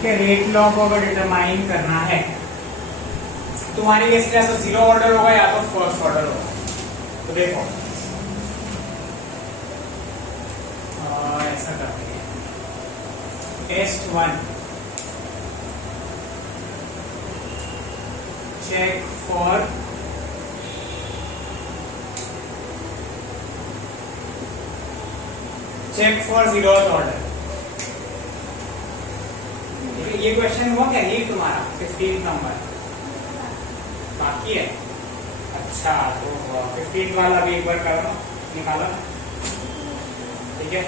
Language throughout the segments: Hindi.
ठीक है, रेट लॉ को अगर डिटरमाइन करना है तुम्हारी केस में, तो जीरो ऑर्डर होगा या तो फर्स्ट ऑर्डर होगा। तो देखो ऐसा करते हैं, test 1 check for zeroth order. ये क्वेश्चन हुआ क्या, ये तुम्हारा 15 नंबर बाकी है। अच्छा तो 15 वाला भी एक बार करो, निकालो, ठीक है।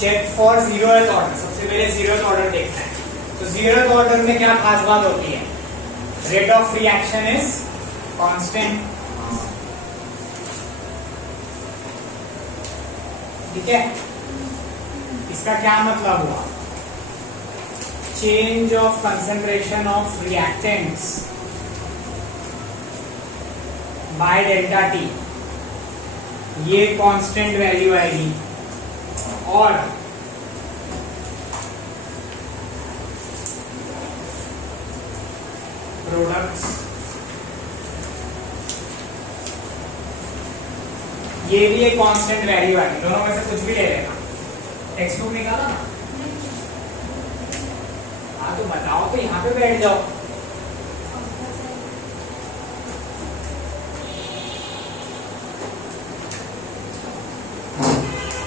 चेक फॉर जीरोथ ऑर्डर, सबसे पहले जीरोथ ऑर्डर देखना है। तो जीरोथ ऑर्डर में क्या खास बात होती है, rate of reaction is constant, ठीक है। इसका क्या मतलब हुआ, change of concentration of reactants bye delta T, ये कांस्टेंट वैल्यू आएगी, और प्रोडक्ट्स ये भी एक कांस्टेंट वैल्यू आएगी, दोनों में से कुछ भी ले लेना। टेक्स्ट बुक निकाला ना, हाँ तो बताओ, तो यहाँ पे बैठ जाओ।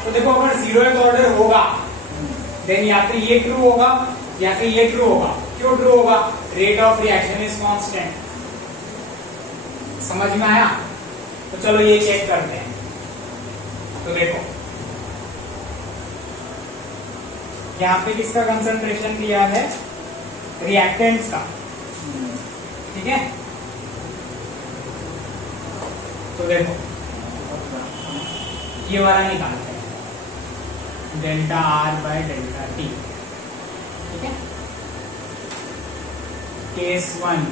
तो देखो अगर जीरोथ ऑर्डर होगा देन या तो ये ट्रू होगा या फिर ये ट्रू होगा। क्यों ट्रू होगा, rate of reaction is constant. समझ में आया? तो चलो ये चेक करते हैं। तो देखो यहाँ पे किसका कंसंट्रेशन दिया है, रिएक्टेंट्स का, ठीक है। तो देखो ये वाला निकालते हैं, delta R by delta T, ठीक है। केस 1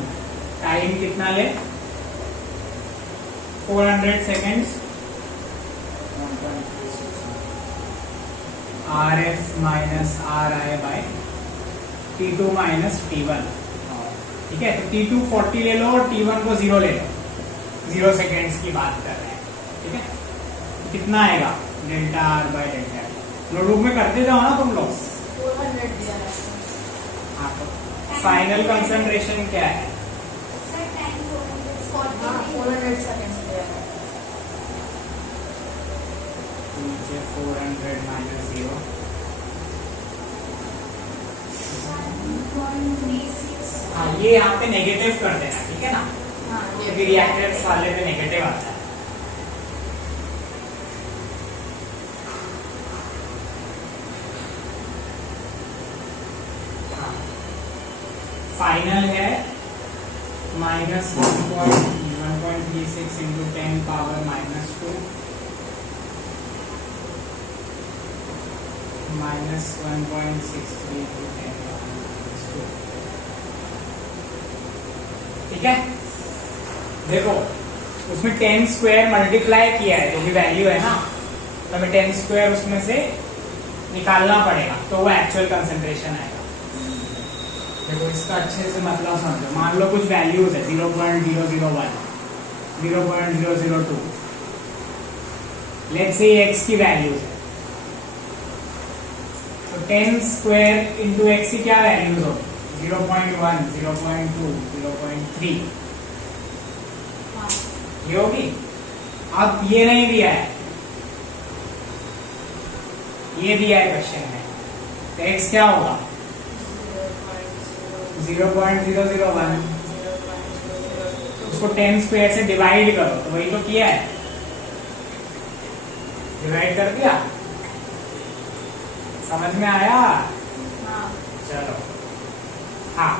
टाइम कितना ले, 400 seconds, R F minus R I by T2 minus T1, ठीक है। तो T2 40 ले लो और T1 को 0 ले लो, 0 सेकेंड्स की बात कर रहे हैं, ठीक है। तो कितना आएगा, delta R by delta T. Notebook में करते जाओ ना तुम लोग। 400 दिया है। हाँ तो फाइनल कंसंट्रेशन क्या है, 400 सेकंड्स दिया है। नीचे 400 माइनस 0, हाँ ये यहाँ पे नेगेटिव कर देना, ठीक है ना, क्योंकि रिएक्टेंट्स वाले पे नेगेटिव आता है। फाइनल है minus 1.36 into 10 power minus 2 minus 1.63 into 10 power minus 2, ठीक है। देखो उसमें 10 स्क्वायर मल्टीप्लाई किया है, जो भी वैल्यू है ना, तो हमें 10 स्क्वायर उसमें से निकालना पड़ेगा, तो वो एक्चुअल कंसंट्रेशन आएगा। देखो इसका अच्छे से मतलब समझो, मान लो कुछ वैल्यूज है 0.001, 0.002, लेट्स से x की वैल्यूज है, तो 10 स्क्वायर इंटू एक्स की क्या वैल्यूज होगी, 0.1, 0.2, 0.3 ये होगी। अब ये नहीं दिया है, ये दिया है क्वेश्चन में, तो x क्या होगा, 0.001, उसको 10 स्क्वायर से डिवाइड करो, तो वही तो किया है, डिवाइड कर दिया। समझ में आया? चलो हाँ,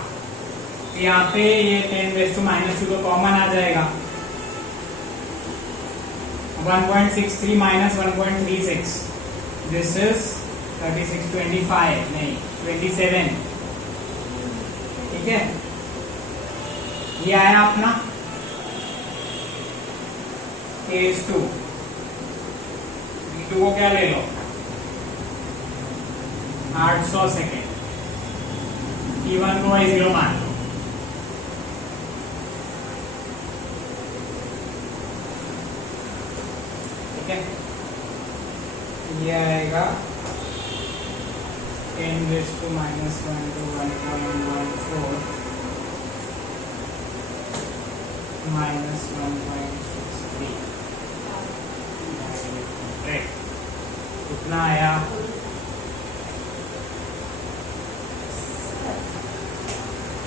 तो यहाँ पे ये 10⁻² तो कॉमन आ जाएगा, 1.63 माइनस 1.36, दिस इज 3625 नहीं 27, ठीक है। ये आया अपना केस 2, T2 को क्या ले लो 800 सेकेंड, T1 को y0 मान लो। ठीक है, ये आएगा 10 raised to -1 to 1.14 -1.63। कितना आया?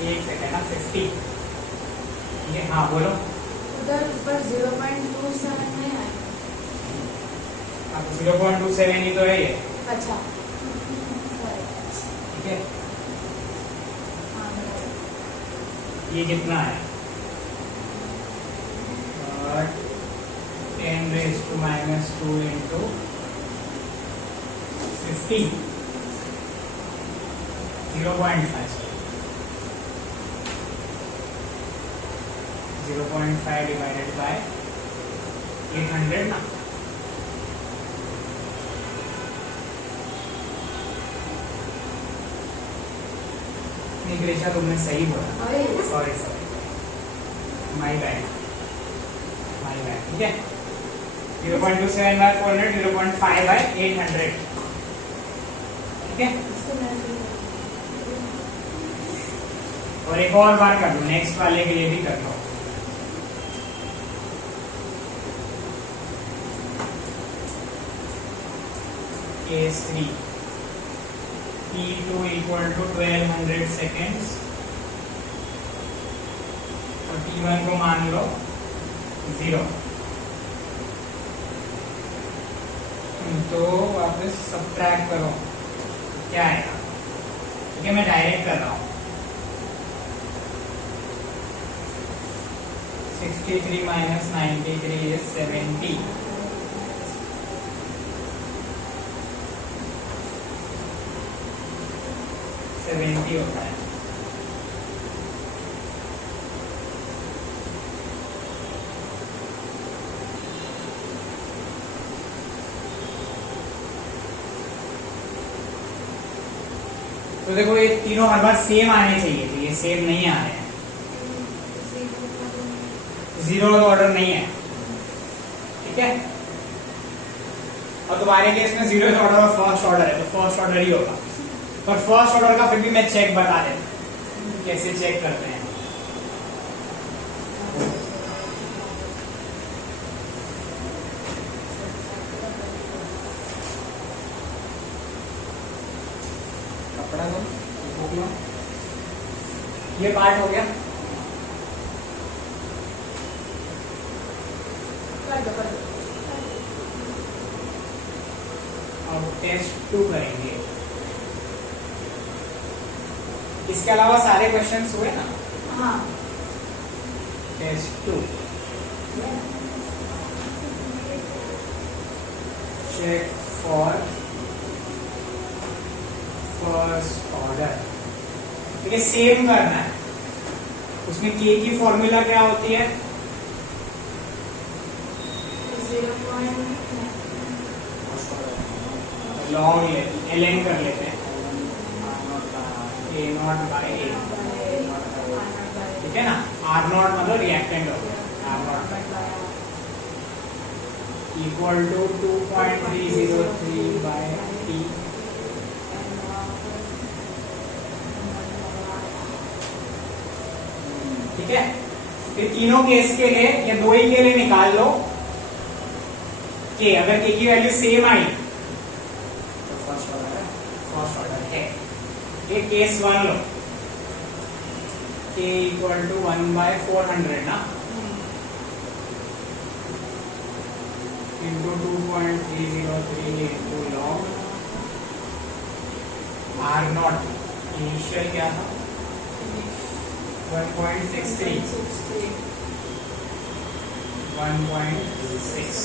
एक सेकेंड ना 50। ये हाँ बोलो। उधर ऊपर 0.27 नहीं आया। अब 0.27 ही तो है ये। अच्छा ठीक है, ये कितना है? 10 raised to -2 into 50, 0.5 0.5 divided by 800 ना। निग्रेशा तुमने सही बोला, सॉरी माय बैड। ठीक है, 0.27 by 400, 0.5 by 800। ठीक है, और एक और बार कर लो, नेक्स्ट वाले के लिए भी कर लो। Case 3, T2 equal to 1200 seconds और T1 को मान लो 0। तो वापस सब्ट्रैक्ट करो, क्या आएगा? ठीक है, मैं डायरेक्ट कर रहा हूँ। 63 minus 93 is 70। 70 होता है। तो देखो ये तीनों हर बार सेम आने चाहिए थे, ये सेम नहीं आ रहे हैं। जीरो ऑर्डर नहीं है। ठीक है, और तुम्हारे केस में जीरो ऑर्डर और फर्स्ट ऑर्डर है, तो फर्स्ट ऑर्डर ही होगा। पर फर्स्ट ऑर्डर का फिर भी मैं चेक बता देता, कैसे चेक करते हैं। कपड़ा दो, ये पार्ट हो गया। अब टेस्ट 2 करेंगे। इसके अलावा सारे क्वेश्चंस हुए ना? हाँ। Test 2 check for first order. ठीक है, सेम करना है। उसमें के की फॉर्मूला क्या होती है? 0.9 लॉन्ग ln कर लेते हैं, A0 by A। ठीक है ना, R0 मतलब रिएक्टेंट हो गया, R0 equal to 2.303 by T। ठीक है, फिर तीनों केस के लिए या दो ही के लिए निकाल लो कि अगर के की वैल्यू सेम आई तो फर्स्ट ऑर्डर है। ये केस 1 लो, k इक्वल टू 1/400 ना, into 2.303 into log R0 initial क्या था 1.63 1.6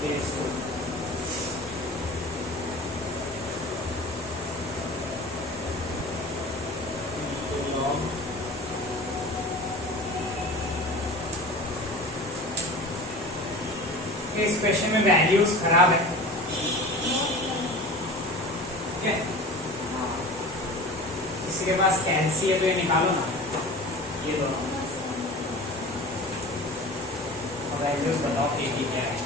केस 2। इस क्वेश्चन में वैल्यूज खराब है, ठीक है। किसी के पास कैलसी है तो ये निकालो ना, ये दोनों वैल्यूज बताओ के की क्या है।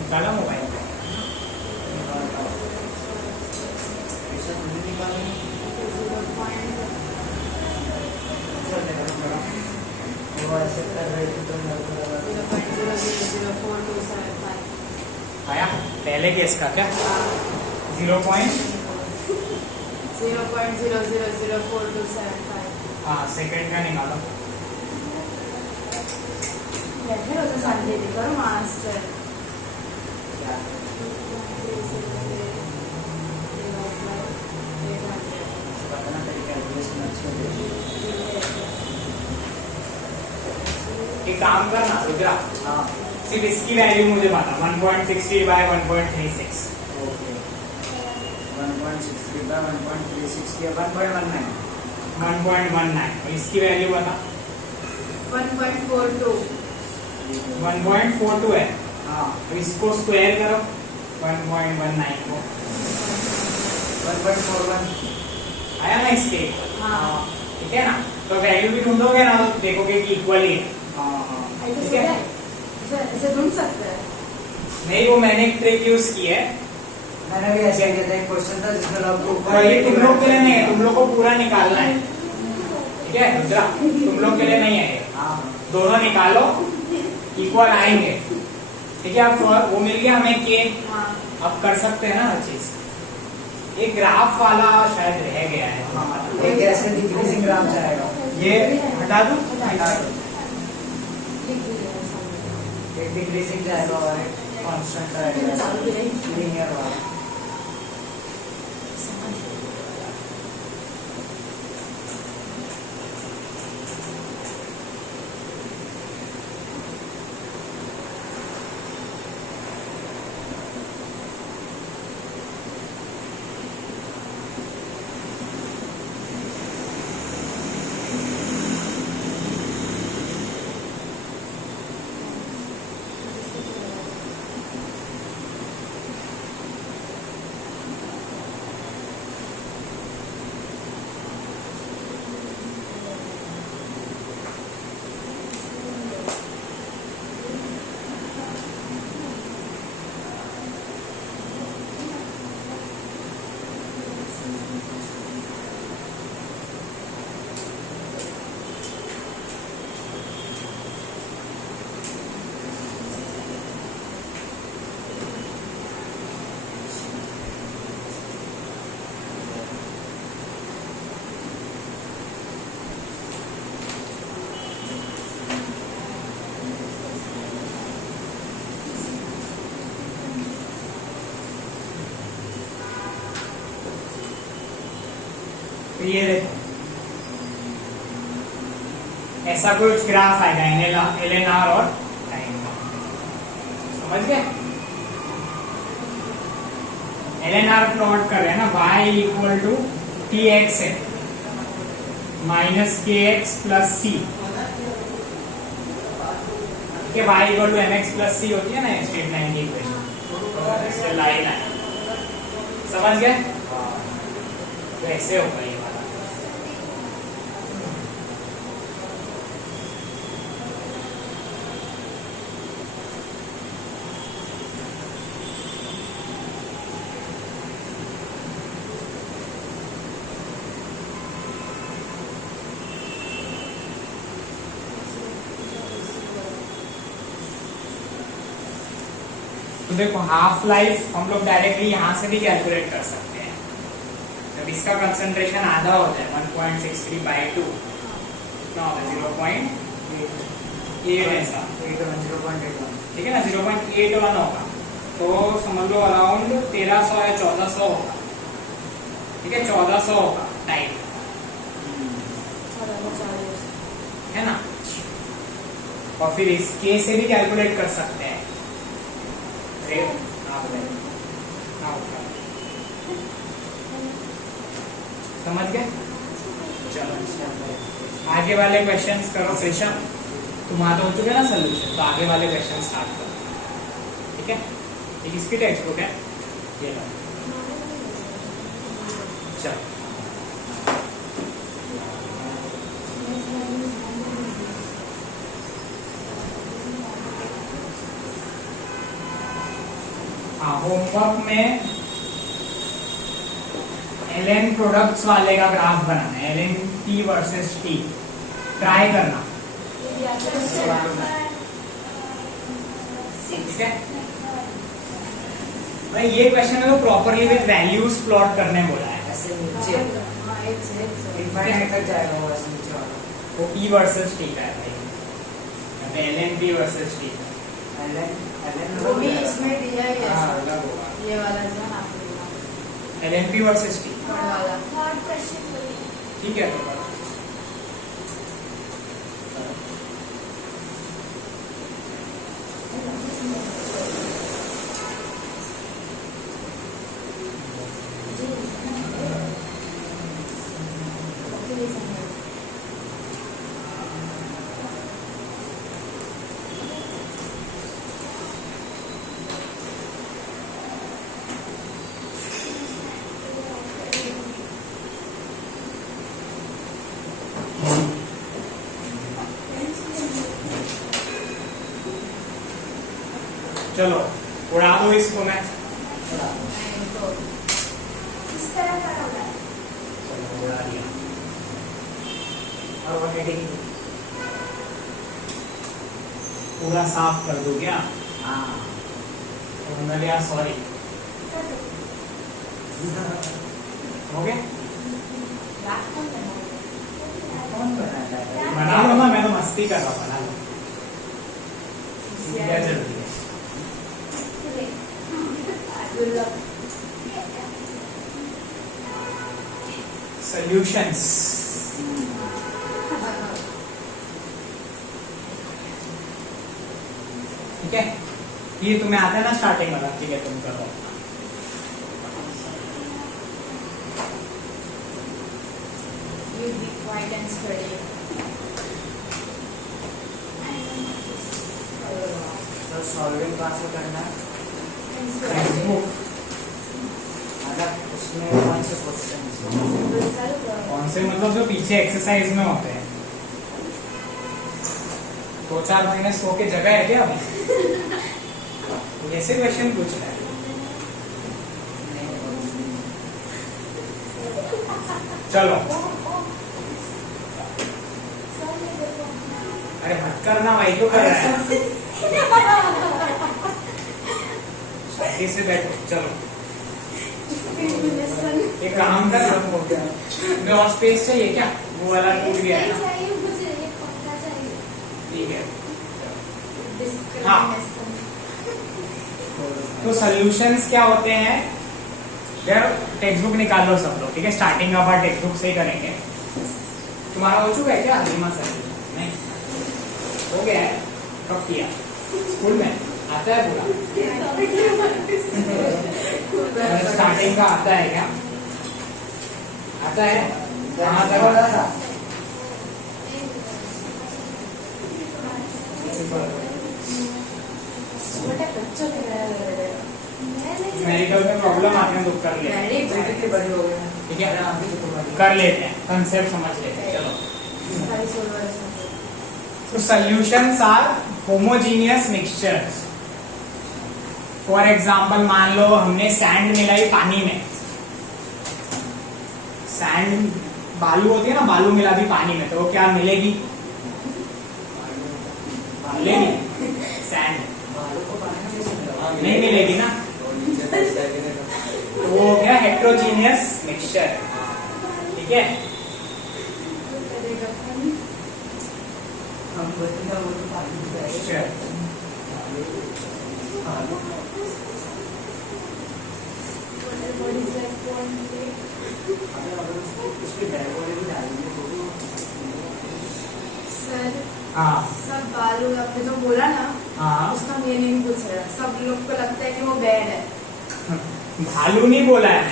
निकाला मोबाइल आया पहले केस का क्या 0.0004275। हाँ सेकंड का निकालो। करो मास्टर एक काम करना रुद्रा, सिर्फ इसकी वैल्यू मुझे बता 1.60 by 1.36। ओके 1.63 by 1.36 या 1.19 और इसकी वैल्यू बता 1.42। 1.42 है। हाँ तो इसको स्क्वायर करो 1.19 को 1.41 आया ना इसके, हाँ ठीक है ना। तो वैल्यू भी ढूंढोगे ना तो देखोगे कि इक्वल ही है। हाँ हाँ ठीक है, ऐसे ढूंढ सकते हैं। नहीं वो मैंने एक ट्रिक यूज की है, मैंने भी ऐसा किया था। एक क्वेश्चन था जिसमें आपको और ये तुम लोग के लिए नहीं है, तुम लोग को पूरा निकालना है, ठीक है रुद्रा, तुम लोग के लिए नहीं है ये। हाँ दोनों निकालो इक्वल आएंगे, ठीक है। अब वो मिल गया हमें के, हाँ अब कर सकते हैं ना हर चीज। ये ग्राफ वाला शायद रह गया है, एक ऐसे डिक्रीजिंग ग्राफ जाएगा। ये हटा दूं? लिख दिया है सामने। एक डिक्रीजिंग जाएगा और एक कांस्टेंट आएगा चालू भी नहीं। लीनियर वाला। समझ तो ये देखो ऐसा कुछ ग्राफ आएगा LNR और टाइम का, समझ गए। LNR प्लॉट कर रहे हैं ना, y इक्वल टू tx है माइनस kx प्लस c, ठीक है। y equal to mx plus c होती है ना स्ट्रेट लाइन की इक्वेशन, इससे लाइन है, समझ गए। तो ऐसे होगा ये वाला। तो देखो हाफ लाइफ हम लोग डायरेक्टली यहाँ से भी कैलकुलेट कर सकते हैं। जब इसका कंसंट्रेशन आधा होता है 1.63 by 2 कितना होता है 0.8 ऐसा, 0.81 ठीक है ना, 0.81 होगा तो समझ लो अराउंड 1300 या 1400 होगा, ठीक है 1400 होगा टाइम, है ना। और फिर इसके से भी कैलकुलेट कर सकते हैं। समझ गए? चलो आगे वाले क्वेश्चंस करो प्रेशर, तुम्हारा हो चुके ना सोल्यूशन, तो आगे वाले क्वेश्चन स्टार्ट करो, ठीक है। ये किसकी टेक्स्ट बुक है? ये लो। चलो होमवर्क में एलएन प्रोडक्ट्स वाले का ग्राफ बनाना है, LN T versus T, try करना, ठीक है भाई। ये क्वेश्चन है तो प्रॉपरली विद वैल्यूज प्लॉट करने बोला है, ऐसे नीचे इनफाइनाइट तक जाएगा वो ऐसे नीचे वाला। वो पी वर्सेस टी का है भाई, एलएन पी वर्सेस टी, वो भी इसमें दिया ही है, अलग होगा ये वाला जो है आपने एलएन पी वर्सेस टी, वाला। ठीक है। तो चलो उड़ा दो इसको मैं, चलो उड़ा दिया। और वो हेडिंग पूरा साफ कर दो क्या? हाँ तो मैंने यार सॉरी हो गया, कौन बनाता है? बना लो ना, मैं तो मस्ती कर रहा हूँ, बना लो। क्या जरूरी है? सॉल्यूशंस, ठीक है। ये तुम्हें आता है ना स्टार्टिंग वाला, ठीक है तुम करो। You be quiet and study. तो सॉल्विंग कहाँ से करना है? टेक्स्टबुक मतलब उसमें कौन से क्वेश्चन? कौन से, मतलब जो पीछे एक्सरसाइज में होते हैं। 2-4 महीने सो के जगह है क्या अभी? ऐसे क्वेश्चन पूछ रहे हैं। चलो अरे मत करना भाई, क्यों कर रहा है? शांति से बैठो। चलो एक काम कर, मैं और स्पेस चाहिए क्या? वो वाला टूट गया है ना, ठीक है। हाँ तो सॉल्यूशंस क्या होते हैं यार? टेक्स्ट बुक निकाल लो सब लोग, ठीक है। स्टार्टिंग का पार्ट टेक्स्ट बुक से ही करेंगे। तुम्हारा हो चुका है क्या हालिमा सर? नहीं हो गया है? कब किया? स्कूल में आता है पूरा? स्टार्टिंग का आता है क्या? आता है? कहाँ तक? मेडिकल में प्रॉब्लम आने में दुख कर लेते हैं, ठीक है कर लेते हैं, कंसेप्ट समझ लेते हैं। चलो तो solutions are homogeneous mixtures. For example मान लो हमने सैंड मिलाई पानी में, सैंड बालू होती है ना, बालू मिला दी पानी में तो वो क्या मिलेगी? मिलेगी सैंड। नहीं मिलेगी ना, तो वो हो गया हेट्रोजीनियस मिक्सचर। ठीक है, मिक्सचर सर हाँ सब बालू आपने जो बोला ना हाँ, उसका मीनिंग पूछ रहा है। सब लोग को लगता है कि वो बैड है। भालू नहीं बोला है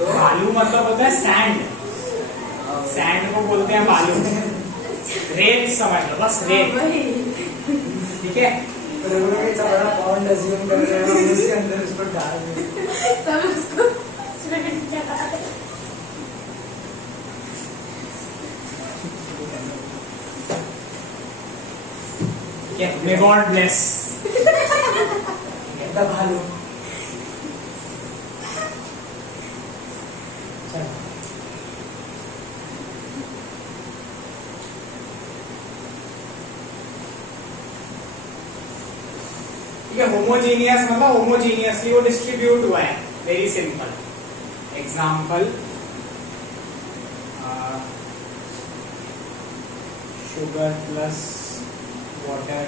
भालू मतलब होता है सैंड, सैंड को बोलते हैं बालू, रेत समझ लो, बस रेत। वही ठीक है, बड़ा पॉन्ड अज्यूम कर रहे हैं, हम उसके अंदर उसको डाल दें। सब उसको स्वेट चला रहे। May God bless. भालू ठीक है, होमोजीनियस मतलब होमोजीनियसली वो डिस्ट्रीब्यूट हुआ है, very simple. Example, sugar plus water,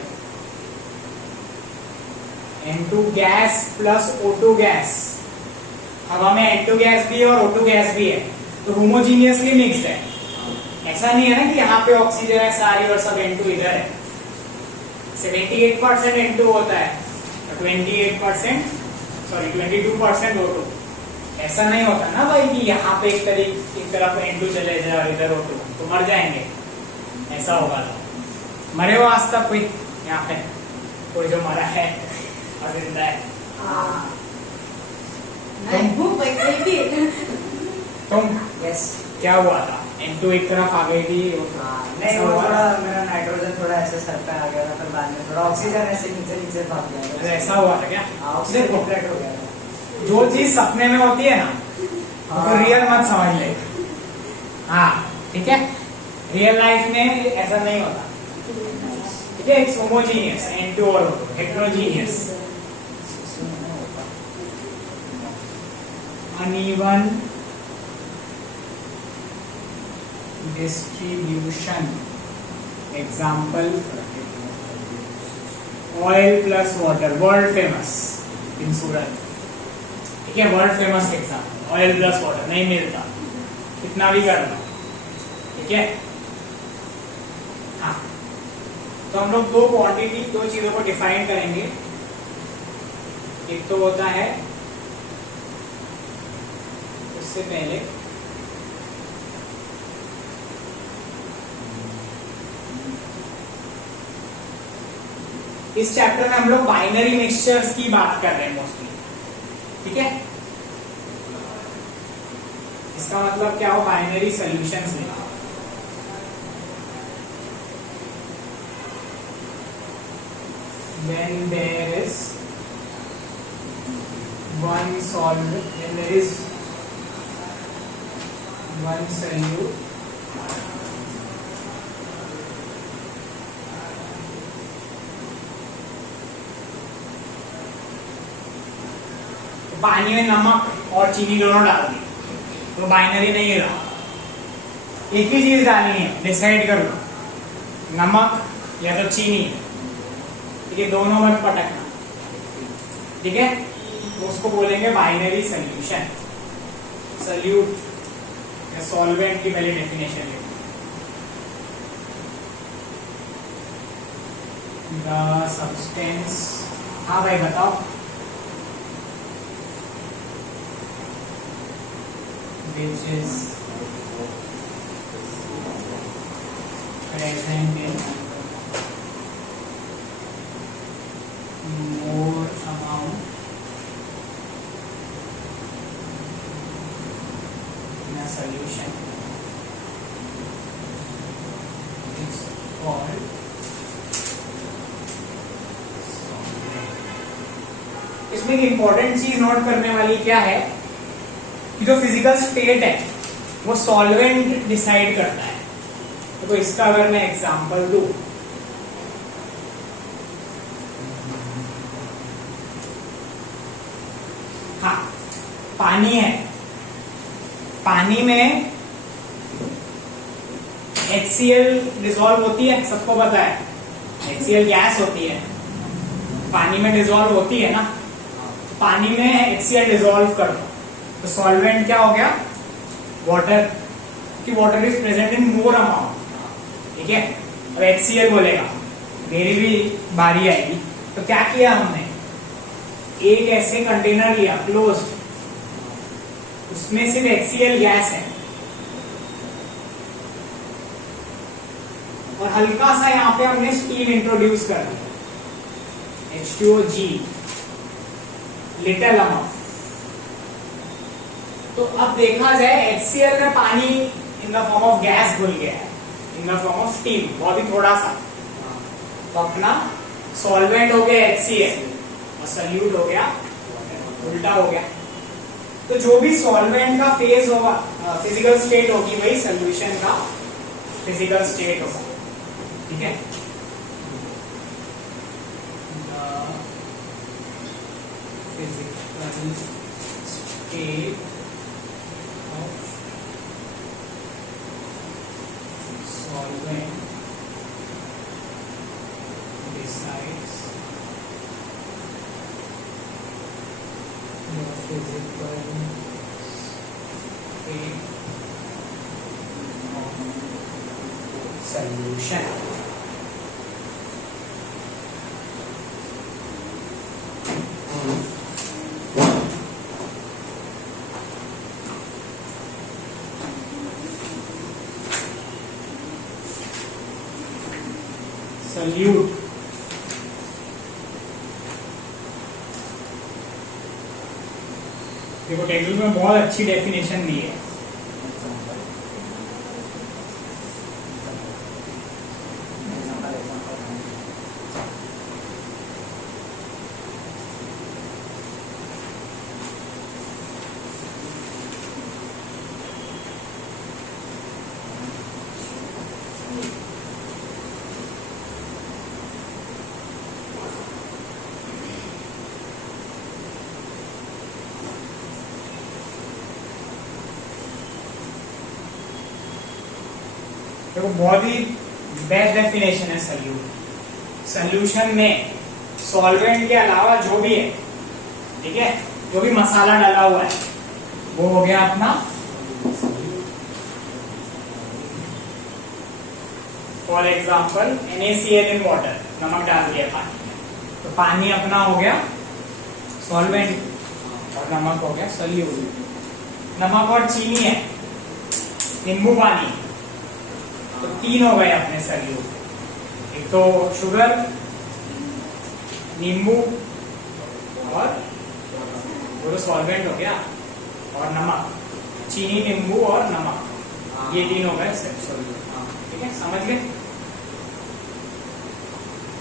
N2 gas plus O2 gas. हवा में N2 गैस भी है और O2 गैस भी है, तो होमोजीनियसली मिक्स्ड है। ऐसा नहीं है ना कि यहाँ पे ऑक्सीजन है सारी और सब N2 इधर है। 78% N2 होता है, 28% सॉरी 22% O2। ऐसा नहीं होता ना भाई कि यहाँ पे एक तरफ N2 चले जाए और इधर O2, तो मर जाएंगे। ऐसा होगा तो मरे हो आज तक कोई यहाँ पे, कोई जो मरा है और जिंदा है? तुम यस क्या हुआ था? N2 एक तरफ आ गई थी, नहीं वो थोड़ा मेरा नाइट्रोजन थोड़ा ऐसे सर पे आ गया था, फिर बाद में थोड़ा ऑक्सीजन ऐसे नीचे नीचे भाग गया था। ऐसा हुआ था क्या? ऑक्सीजन देखो, रिफ्लेक्ट हो गया था। जो चीज सपने में होती है ना, तो रियल मत समझ ले। हाँ ठीक है, रियल लाइफ में ऐसा नहीं होता। ठीक है, इट्स होमोजीनियस, N2 और O2, heterogeneous, uneven distribution। Example, oil plus water, world famous in Surat. ठीक है, world famous example, oil plus water नहीं मिलता कितना भी कर लो। ठीक है, हाँ तो हम लोग दो क्वांटिटी, दो चीजों को डिफाइन करेंगे। एक तो होता है, उससे पहले इस चैप्टर में हम लोग बाइनरी मिक्सचर्स की बात कर रहे हैं मोस्टली। ठीक है, इसका मतलब क्या हो, बाइनरी सॉल्यूशंस में। When there is one solvent, when there is one solute पानी में नमक और चीनी दोनों डाल दी तो बाइनरी नहीं रहा। एक ही चीज डालनी है, डिसाइड कर लो, नमक या तो चीनी। ठीक है, दोनों मत पटकना। ठीक है, तो उसको बोलेंगे बाइनरी सॉल्यूशन। सॉल्यूट या सॉल्वेंट की पहले डेफिनेशन ले, द सब्सटेंस। हाँ भाई बताओ, which is present in more amount in a solution is called solvent। इसमें एक इंपॉर्टेंट चीज नोट करने वाली क्या है कि जो फिजिकल स्टेट है वो सॉल्वेंट डिसाइड करता है। तो इसका अगर मैं एग्जांपल दूं, पानी है, पानी में HCl डिसॉल्व होती है, सबको पता है HCl गैस होती है, पानी में डिसॉल्व होती है ना। पानी में HCl डिसॉल्व कर दो तो सॉल्वेंट क्या हो गया, वाटर, कि water is present in more amount, ठीक है। अब HCl बोलेगा, मेरी भी बारी आएगी, तो क्या किया हमने, एक ऐसे कंटेनर लिया क्लोज्ड, उसमें सिर्फ HCl गैस है और हल्का सा यहाँ पे हमने स्टीम इंट्रोड्यूस कर दिया, H2OG, लिटिल अमाउंट। तो अब देखा जाए HCl में पानी in the form of gas घुल गया है, in the form of steam, बहुत ही थोड़ा सा। तो अपना सॉल्वेंट हो गया HCl और सल्यूट हो गया, उल्टा हो गया। तो जो भी सॉल्वेंट का फेज होगा, फिजिकल स्टेट होगी, वही सोल्यूशन का फिजिकल स्टेट होगा, ठीक है। Physical state of solvent decides the physical state of solution. Solute देखो टेक्स्ट में बहुत अच्छी डेफिनेशन दी है। देखो बहुत ही बेस्ट डेफिनेशन है सॉल्यूशन में सॉल्वेंट के अलावा जो भी है, ठीक है, जो भी मसाला डाला हुआ है वो हो गया अपना for example NaCl in water, नमक डाल दिया पानी में, तो पानी अपना हो गया सॉल्वेंट और नमक हो गया सॉल्यूट। नमक और चीनी है, नींबू पानी, तो तीन हो गए अपने सॉल्यूट, एक तो शुगर, नींबू और वो तो सॉल्वेंट हो गया, और नमक, चीनी, नींबू और नमक, ये तीन हो गए सॉल्यूट, ठीक है, समझ गए।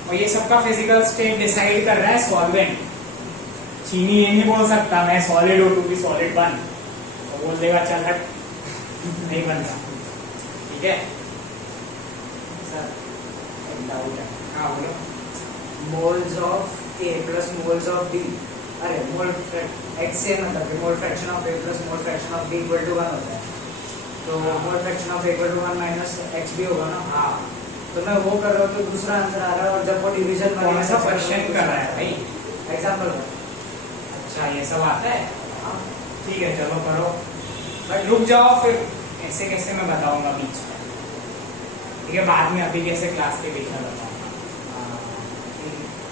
और ये सबका फिजिकल स्टेट डिसाइड कर रहा है सॉल्वेंट। चीनी ये नहीं बोल सकता मैं सॉलिड हो, टू बी सॉलिड बन, तो बोल देगा चल हट, नहीं बनता, ठीक है। डाउट है, हाँ बोलो। Moles of A plus moles of B, अरे मोल X से मतलब mole fraction of A plus mole fraction of B equal to 1 होता है, तो mole fraction of A equal to 1 minus XB होगा ना। हाँ, तो मैं वो कर रहा हूँ तो दूसरा आंसर आ रहा है, और जब वो डिवीजन कौन सा क्वेश्चन कर रहा है भाई? एग्जाम्पल। अच्छा ये सब आता है, ठीक है चलो करो, बट रुक जाओ फिर, ऐसे कैसे मैं बताऊंगा बीच में, ठीक है, बाद में, अभी कैसे क्लास के बीच में बताऊंगा,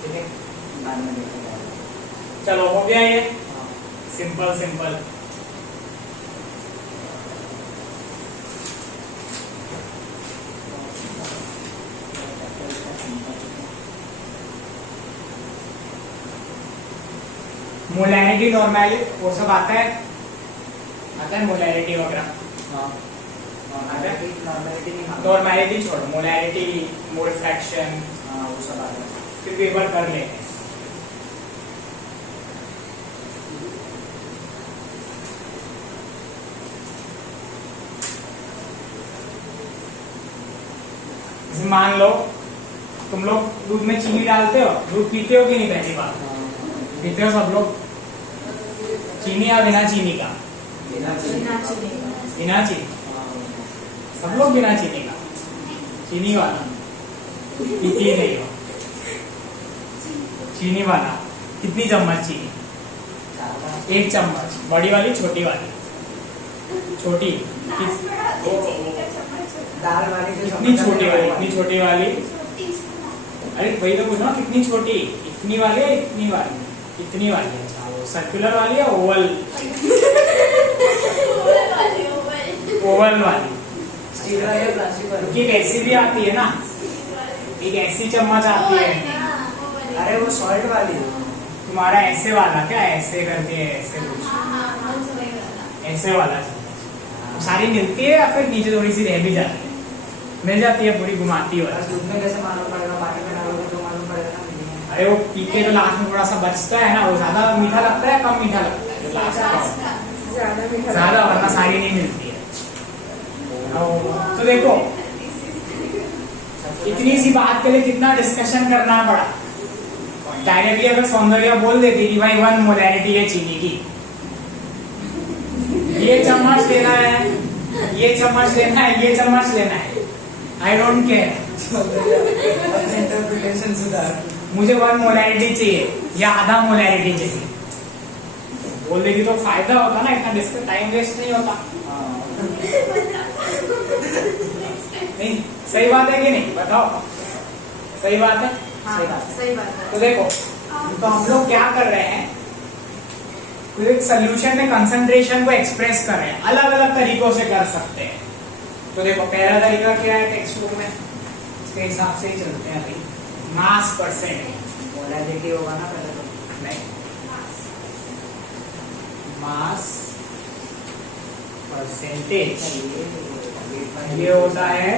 ठीक है, बाद में देखा जाएगा। चलो हो गया ये सिंपल सिंपल। मोलैरिटी, नॉर्मैलिटी, वो सब आता है मोलैरिटी वगैरह, नॉर्मैलिटी नहीं, नॉर्मैलिटी छोड़ो, मोलैरिटी, मोल फ्रैक्शन, वो सब आता है। फिर पेपर कर लेते हैं। जैसे मान लो तुम लोग दूध में चीनी डालते हो, दूध पीते हो कि नहीं? पहली बात पीते हो सब लोग, चीनी या बिना चीनी का? बिना चीनी का। बिना चीनी। सब लोग बिना चीनी का। चीनी वाला कितनी नहीं हो? चीनी वाला कितनी चम्मच चीनी? 1 चम्मच। बड़ी वाली छोटी वाली? छोटी। दाल वाली जो कितनी छोटी वाली? इतनी छोटी वाली? अरे वही तो पूछ रहा हूँ, कितनी छोटी? इतनी वाली या इतनी वाली? इतनी वाली। अच्छा, वो सर्कुलर वाली या ओवल? ओवल वाली। स्टील वाली या प्लास्टिक वाली? क्योंकि एक ऐसी भी आती है ना, एक ऐसी चम्मच आती है। अरे वो सॉल्ट वाली है। तुम्हारा ऐसे वाला क्या? ऐसे करके ऐसे कुछ ऐसे वाला चम्मच सारी मिलती है या फिर नीचे थोड़ी सी रह भी जाती है? मिल जाती है पूरी घुमाती और है। दूध में कैसे मालूम पड़ेगा? पानी में डालोगे तो मालूम पड़ेगा ना। अरे वो पी के जो लास्ट में थोड़ा सा बचता है ना, वो ज्यादा मीठा लगता है कम मीठा लगता है? जो लास्ट का ज्यादा, वरना सारी नहीं मिलती है। तो देखो इतनी सी बात के लिए कितना डिस्कशन करना पड़ा। डायरेक्टली अगर सौंदर्य बोल देती कि भाई 1 मोलैरिटी है चीनी की, ये चम्मच लेना है, ये चम्मच लेना है, ये चम्मच लेना है, आई डोंट केयर, अपने इंटरप्रिटेशन सुधार। मुझे 1 मोलैरिटी चाहिए या आधा मोलैरिटी चाहिए, बोल देगी तो फायदा होता ना, इतना डिस्कस टाइम वेस्ट नहीं होता। नहीं, सही बात है कि नहीं? बताओ, सही बात है? सही बात है। तो देखो, तो हम लोग क्या कर रहे हैं, तो एक सोल्यूशन में कंसंट्रेशन को एक्सप्रेस कर रहे हैं, अलग अलग तरीकों से कर सकते हैं। तो देखो पहला तरीका क्या है टेक्स्ट बुक में, इसके हिसाब से ही चलते हैं अभी। मास परसेंट मोलैरिटी होगा ना पहले तो। नहीं, मास परसेंटेज ये होता है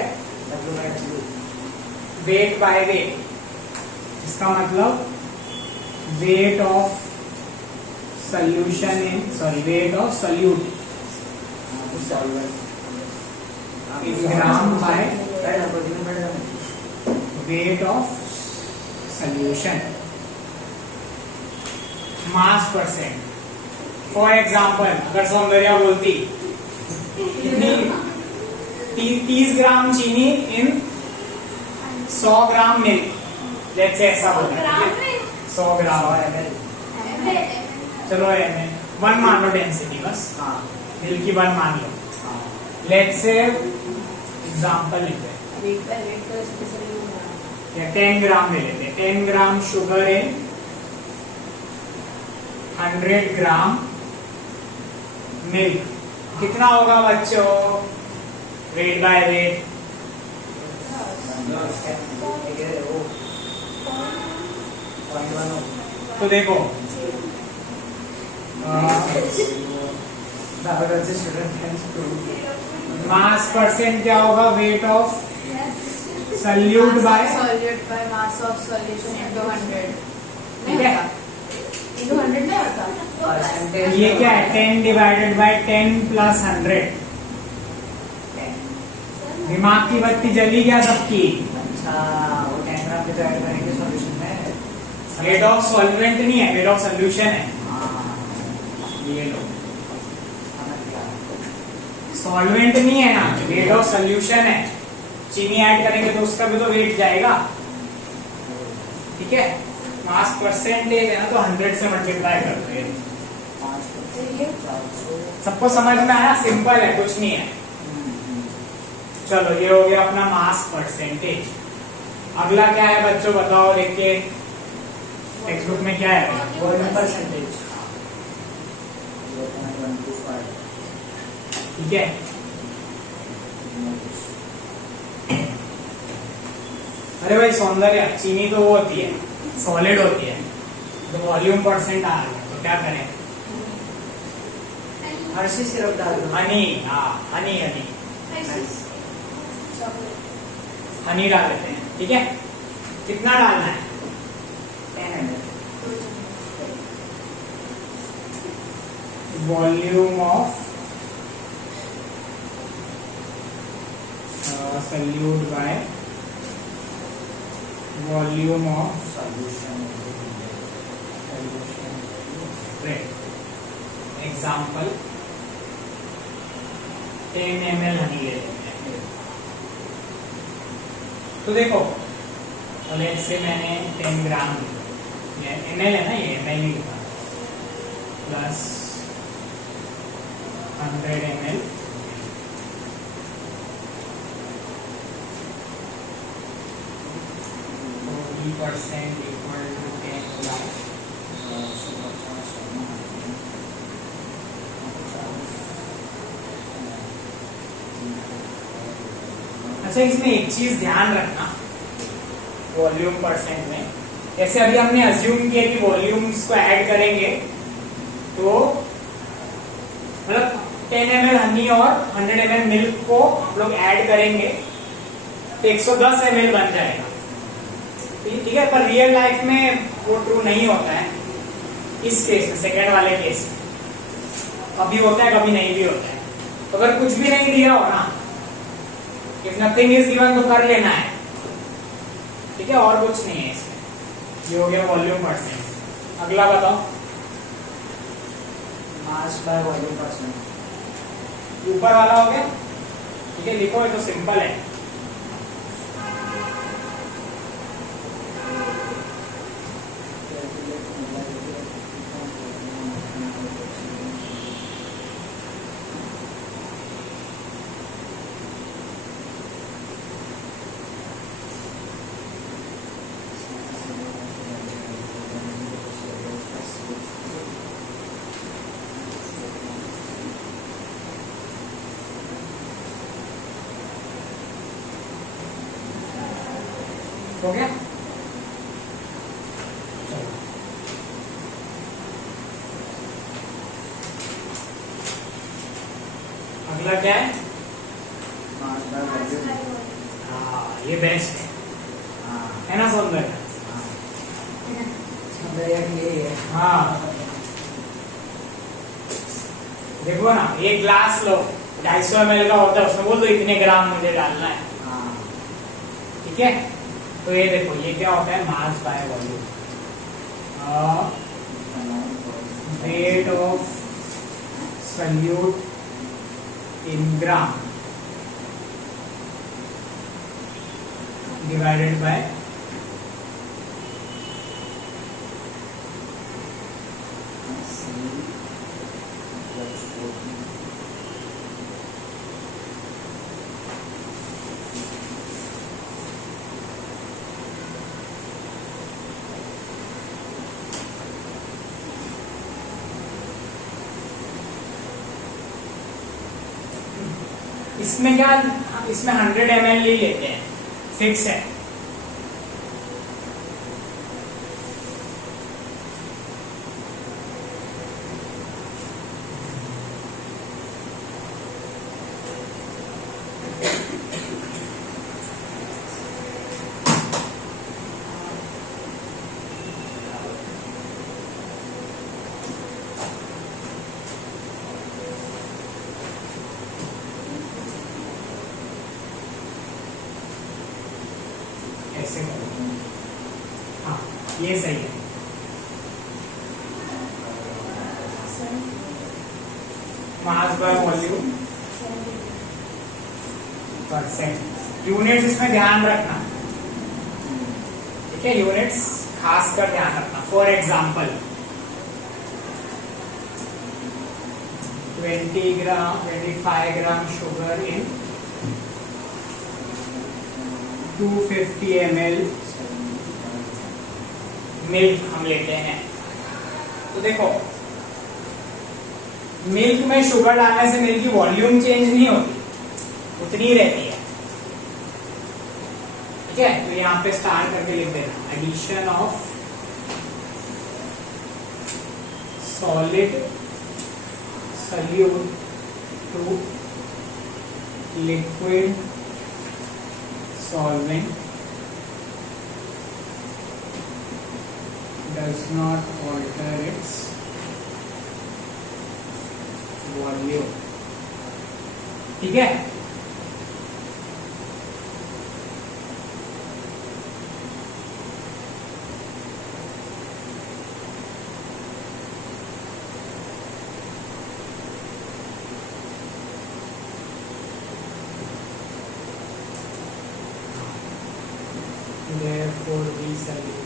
वेट बाय वेट। इसका मतलब weight of solution in weight of solute in gram by weight of solution mass percent. For example अगर सौंदर्या बोलती कितनी 30 ग्राम चीनी इन 100 ग्राम मिल्क, जैसे ऐसा बोला 100 ग्राम चलो एम 1 मान लो डेंसिटी, बस मिल्क की 1 मान लो। लेट्स से एग्जांपल लेते हैं, 10 ग्राम ले लेते हैं। 10 gram sugar in 100 gram milk, कितना होगा बच्चों? वेट बाय वेट तो देखो मास परसेंट क्या होगा? Weight of solute by mass of solution into 100। ठीक है, इनटू 100 नहीं होता। ये क्या है? 10 डिवाइडेड बाय 10 प्लस 100। दिमाग की बत्ती जली क्या सबकी? अच्छा, वो 10 ग्राम पे तो ऐड करेंगे सॉल्यूशन में। वेट ऑफ सॉल्वेंट नहीं है, वेट ऑफ सोल्यूशन है। ये लो, सॉल्वेंट नहीं है ना, वेट ऑफ सोल्यूशन है। चीनी ऐड करेंगे तो उसका भी तो वेट जाएगा। ठीक है, मास परसेंटेज है ना, तो 100 से मल्टीप्लाई करते हैं। सबको समझ में आया? सिंपल है, कुछ नहीं है। चलो ये हो गया अपना मास परसेंटेज। अगला क्या है बच्चों, बताओ लिख के टेक्स्ट बुक में क्या है? Volume percentage. ठीक है, अरे भाई सौंदर्य, चीनी तो वो होती है सॉलिड होती है, तो वॉल्यूम परसेंट आ रहा है, तो क्या करें? हर्षी सिरप डाल दो। हनी, हाँ हनी हनी हनी डाल देते हैं। ठीक है, कितना डालना है? 10 ml। Volume of solute by volume of solution. Example 10 ml Honey ले लेते हैं। तो देखो लेट्स से मैंने 10 ग्राम ये ml है ना, ये ml ही लिखा प्लस 100 ml 40% equal to 10 ग्राम। अच्छा, इसमें एक चीज ध्यान रखना वॉल्यूम परसेंट में, जैसे अभी हमने अज्यूम किया कि वॉल्यूम्स को ऐड करेंगे तो मतलब 10 ml हनी और 100 ml मिल्क को हम लोग ऐड करेंगे तो 110 ml बन जाएगा। ठीक है, पर रियल लाइफ में वो ट्रू नहीं होता है। इस केस में, सेकेंड वाले केस में कभी होता है कभी नहीं भी होता है। तो अगर कुछ भी नहीं दिया हो ना, इफ नथिंग इज गिवन तो कर लेना है, ठीक है, और कुछ नहीं है इसमें। ये हो गया वॉल्यूम परसेंट। अगला बताओ, मास बाय वॉल्यूम परसेंट। ऊपर वाला हो गया, ठीक है, लिखो, ये तो सिंपल है। हो गया? अगला क्या है? Mass by volume. हाँ, ये बेस्ट हाँ है ना सौंदर्य? यही है। हाँ, देखो ना, एक ग्लास लो, 250 ml का होता है, उसमें बोल दो इतने ग्राम मुझे डालना है, हाँ ठीक है। तो ये देखो, ये क्या होता है? Mass by volume. Weight of solute in gram divided by इसमें क्या, इसमें 100 ml ही लेते हैं, फिक्स है। ऐसे करो, हाँ ये सही है। Mass by volume percent. Units इसमें ध्यान रखना, ठीक है, यूनिट्स खास कर ध्यान रखना। For example 25 gram sugar in 250 ml milk हम लेते हैं। तो देखो, मिल्क में शुगर डालने से मिल्क की वॉल्यूम चेंज नहीं होती, उतनी ही रहती है, ठीक है। तो यहाँ पे स्टार्ट करके लिख देना, addition of solid solute to liquid solvent does not alter its volume, ठीक है। for the solution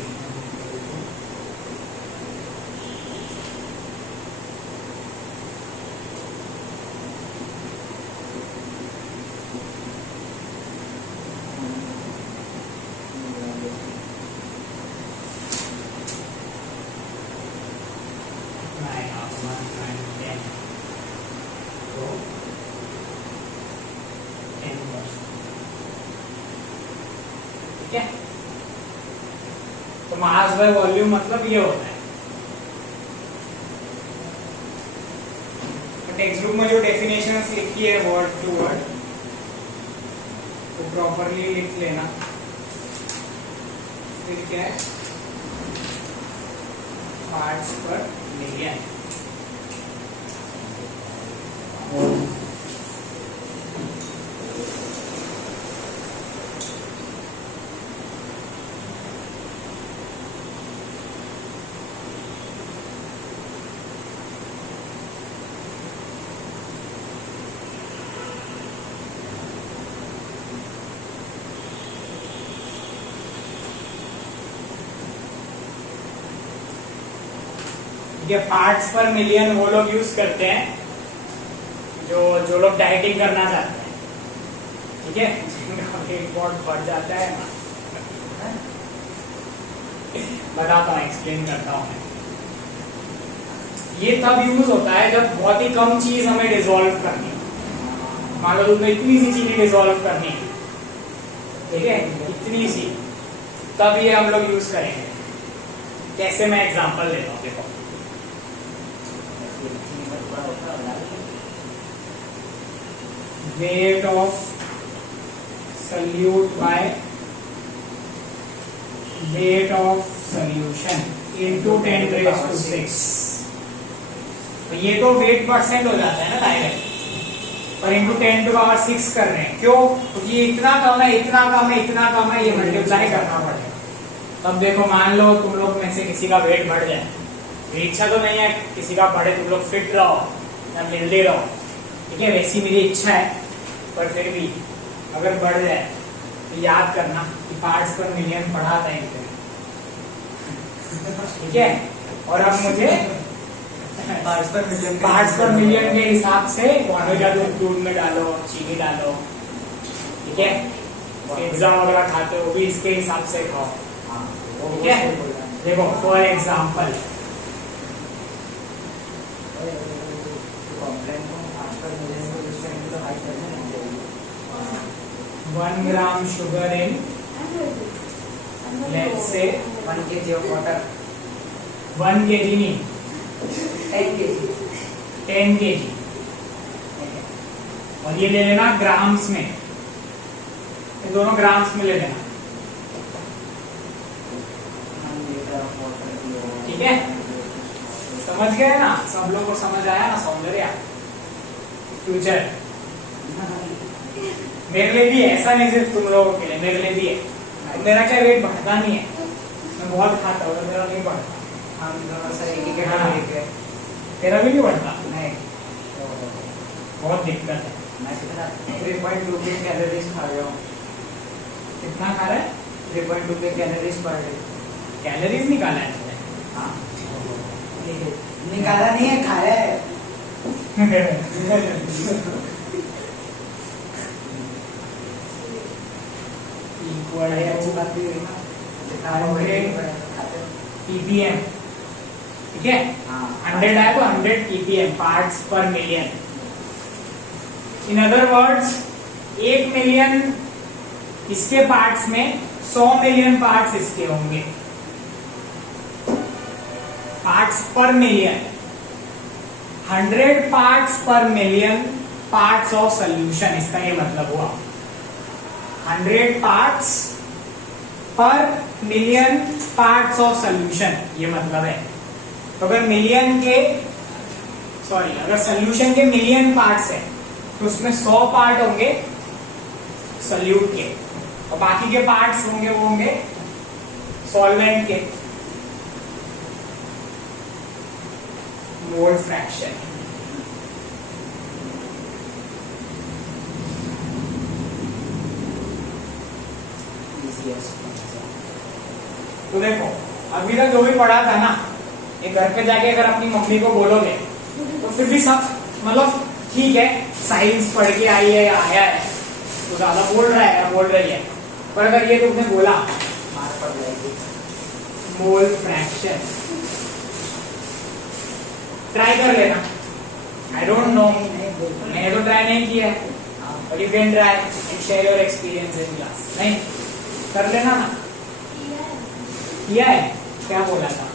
तो मास बाय वॉल्यूम मतलब ये होता है। टेक्स्ट बुक में जो डेफिनेशंस लिखी है वर्ड टू वर्ड तो प्रॉपरली लिख लेना। फिर क्या है, पार्ट्स पर मिलियन। ये पार्ट्स पर मिलियन वो लोग यूज करते हैं जो लोग डाइटिंग करना चाहते हैं, ठीक है, जिनका वेट बहुत बढ़ जाता है ना। बताता हूँ, एक्सप्लेन करता हूँ मैं। ये तब यूज होता है जब बहुत ही कम चीज हमें डिसॉल्व करनी है। मान लो तुम्हें इतनी सी चीजें डिसॉल्व करनी है, ठीक है, इतनी सी, तब ये हम लोग यूज करेंगे। कैसे, मैं एग्जांपल देता हूँ, देखो। Weight of solute by weight of solution into 10 raised to 6। तो ये तो वेट परसेंट हो जाता है ना डायरेक्ट, पर इंटू 10 टू पावर 6 कर रहे हैं। क्यों? क्योंकि ये इतना कम है, इतना कम है, इतना कम है, ये मल्टीप्लाई करना पड़ेगा। तब देखो, मान लो तुम लोग में से किसी का वेट बढ़ जाए, मेरी इच्छा तो नहीं है किसी का बढ़े, तुम लोग फिट रहो या हेल्दी रहो, ठीक है, वैसी मेरी इच्छा है, पर फिर भी अगर बढ़ जाए तो याद करना कि पार्ट्स पर मिलियन पढ़ा था एक दिन, ठीक है। और अब मुझे पार्ट्स पर मिलियन के हिसाब से दूध में डालो, चीनी डालो, ठीक है, पिज्जा वगैरह खाते हो भी इसके हिसाब से खाओ, ठीक है। देखो, for example 1 gram sugar in, let's say 1 kg of water, 1 kg नहीं, 10 kg, 10 kg, और ये ले लेना ग्राम्स में, ये दोनों ग्राम्स में ले लेना, ठीक है। समझ गए ना, सब लोगों को समझ आया ना, सौंदर्य फ्यूचर। मेरे लिए भी ऐसा नहीं, सिर्फ तुम लोगों के लिए, मेरे लिए भी है। मेरा क्या वेट बढ़ता नहीं है, मैं बहुत खाता हूँ, मेरा नहीं बढ़ता। हम दोनों सर एक ही कैटेगरी के। तेरा भी नहीं बढ़ता? नहीं, बहुत दिक्कत है। मैं कितना 3.2 के कैलोरीज खा रहा हूँ। कितना खा रहा है? 3.2 के कैलोरीज पर डे। कैलोरीज निकाला है तुमने? हाँ, निकाला नहीं है, खाया है। अच्छी बात भी है ना, ppm, ठीक है। 100 है तो 100 ppm, पार्ट्स पर million. In other words, 1 million इसके पार्ट्स में 100 मिलियन पार्ट्स इसके होंगे, पार्ट्स पर मिलियन। 100 पार्ट्स पर मिलियन पार्ट्स ऑफ सोल्यूशन, इसका ये मतलब हुआ। 100 पार्ट्स पर मिलियन पार्ट्स ऑफ सोल्यूशन, ये मतलब है। तो अगर अगर सोल्यूशन के मिलियन पार्ट्स है तो उसमें 100 पार्ट होंगे सोल्यूट के, और बाकी के पार्ट्स होंगे वो होंगे सॉल्वेंट के। मोल फ्रैक्शन, तो देखो अभी तक जो भी पढ़ा था ना, ये घर पे जाके अगर अपनी मम्मी को बोलोगे तो फिर भी सब मतलब ठीक है, साइंस पढ़ के आई है या आया है तो ज्यादा बोल रहा है या बोल रही है, पर अगर ये तुमने बोला मार पड़ जाएगी। मोल फ्रैक्शन, ट्राई कर लेना। आई डोंट नो, मैंने तो ट्राई नहीं किया है, but you can try and share your experience in class. नहीं कर लेना ना, किया है, क्या बोला था?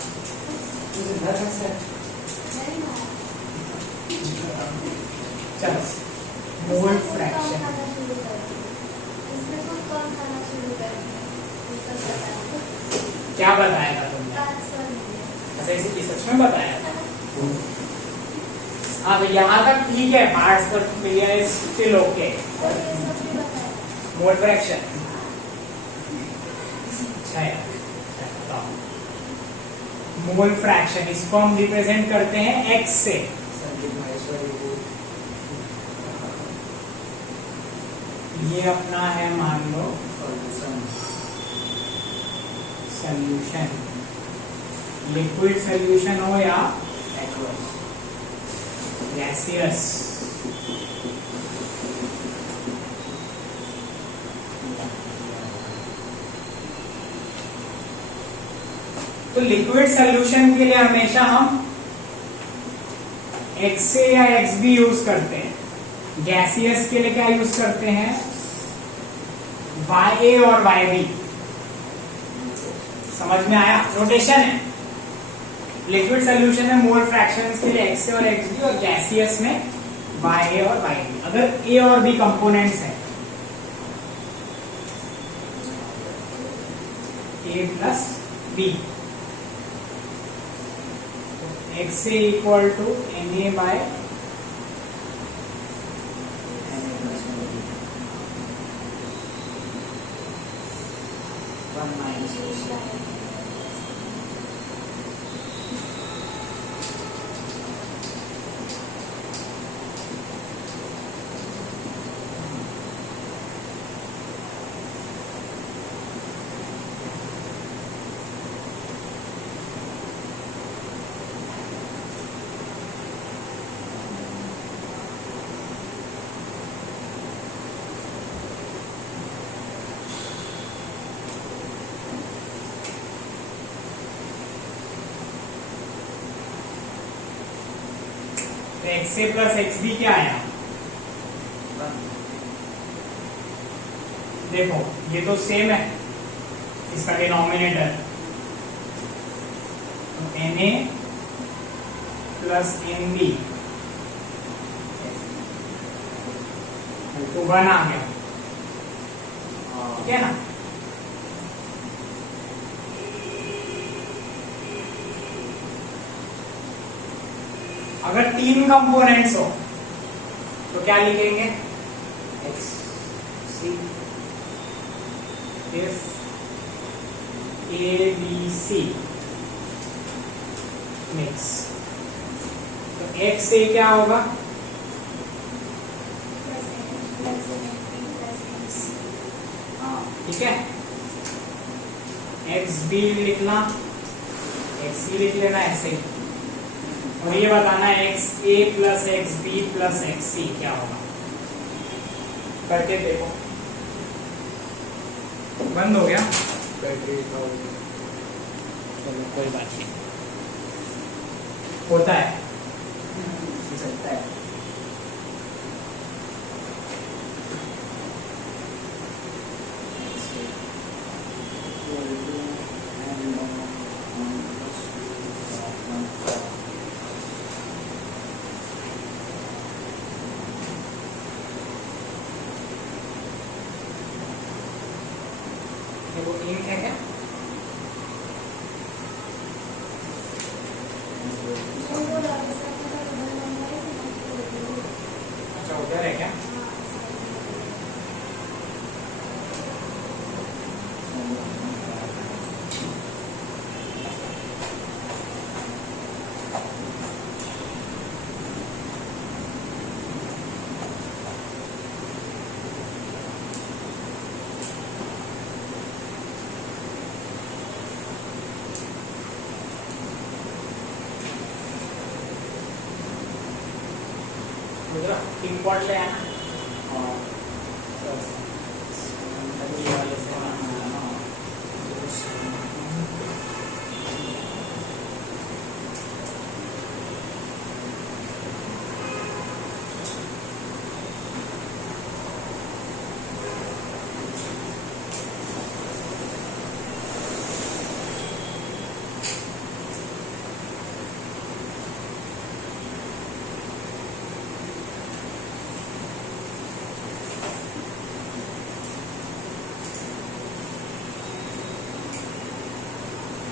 चलो मोल फ्रैक्शन क्या बताया था तुमने? अच्छा इसे सच में बताया था? हाँ तो यहाँ तक ठीक है, पार्ट्स पर clear is still okay. Mole fraction अच्छा है। मोल फ्रैक्शन इसको हम रिप्रेजेंट करते हैं x से। ये अपना है मान लो सॉल्यूशन, लिक्विड सॉल्यूशन हो या गैसियस। तो लिक्विड सॉल्यूशन के लिए हमेशा हम XA या XB यूज करते हैं, गैसियस के लिए क्या यूज करते हैं? YA और YB। समझ में आया? नोटेशन है, लिक्विड सॉल्यूशन में मोल फ्रैक्शंस के लिए XA और XB और गैसियस में YA और YB। अगर A और B कंपोनेंट्स हैं, A plus B, XA equal to Na by XA plus XB क्या आया? देखो ये तो सेम है, इसका डिनोमिनेटर Na प्लस Nb तो 1 आ गया, ठीक है ना? अगर 3 कंपोनेंट्स हो तो क्या लिखेंगे? XC if ABC mix, तो XA क्या होगा? ठीक है, XB लिखना, XC लिख लेना ऐसे ही, और ये बताना है XA plus XB plus XC क्या होगा। करके देखो, बंद हो गया, चलो कोई बात नहीं, होता है, सकता है। वो इंक है क्या? अच्छा उधर है क्या? समझ रहा तीन पॉट ले आना और ये वाले से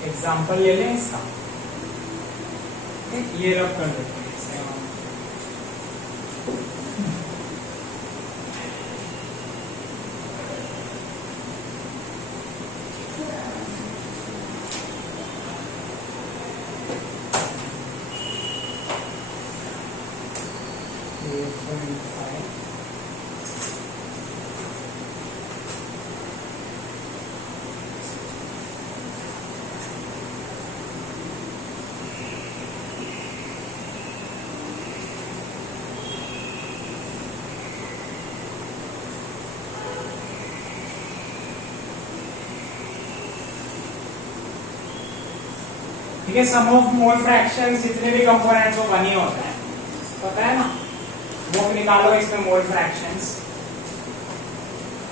एग्जाम्पल ले लें इसका, ये रब कर देते हैं इसे हम। ठीक है, सम ऑफ मोल फ्रैक्शंस जितने भी कंपोनेंट्स वो वन ही होता है, पता है ना। वो निकालो इसमें मोल फ्रैक्शंस,